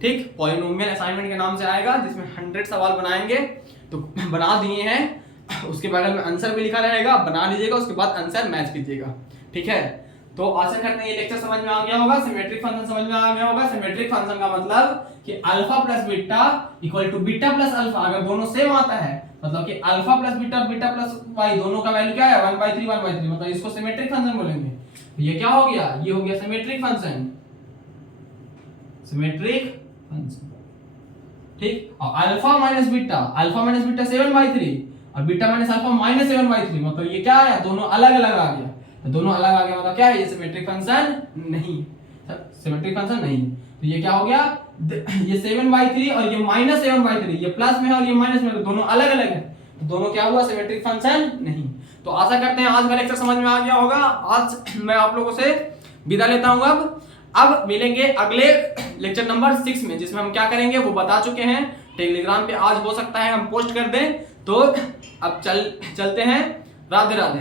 ठीक, पॉलिनोमियल असाइनमेंट के नाम से आएगा, जिसमें 100 सवाल बनाएंगे। तो बना दिए हैं, उसके बगल में आंसर भी लिखा रहेगा, बना लीजिएगा, उसके बाद आंसर मैच कीजिएगा। ठीक है, तो आशा करते हैं ये लेक्चर समझ में आ गया होगा, सिमेट्रिक फंक्शन समझ में आ गया होगा। सिमेट्रिक फंक्शन का मतलब कि alpha plus beta equal to beta plus alpha, अगर दोनों सेम आता है मतलब कि अल्फा प्लस बीटा और बीटा प्लस वाई दोनों का वैल्यू क्या है, 1/3 1/3, मतलब इसको सिमेट्रिक फंक्शन बोलेंगे। तो ये क्या हो गया, ये हो गया सिमेट्रिक फंक्शन। सिमेट्रिक फंक्शन ठीक, और alpha minus beta, alpha minus beta 7/3 और बीटा माइनस अल्फा माइनस 7/3, मतलब ये क्या आया, दोनों अलग अलग आ गया। तो दोनों अलग आ गया मतलब क्या है, ये सिमेट्रिक फंक्शन नहीं, सिमेट्रिक फंक्शन नहीं। तो ये क्या हो गया, ये 7/3 और ये माइनस 7/3, ये प्लस में है और ये माइनस में है, तो दोनों अलग अलग है, तो दोनों क्या हुआ, सिमेट्रिक फंक्शन नहीं। तो आशा करते हैं आज का लेक्चर समझ में आ गया होगा। आज मैं आप लोगों से विदा लेता हूं। अब मिलेंगे अगले लेक्चर नंबर 6 में, जिसमें हम क्या करेंगे वो बता चुके हैं। टेलीग्राम पे आज हो सकता है हम पोस्ट कर दें। तो अब चलते हैं। राधे राधे।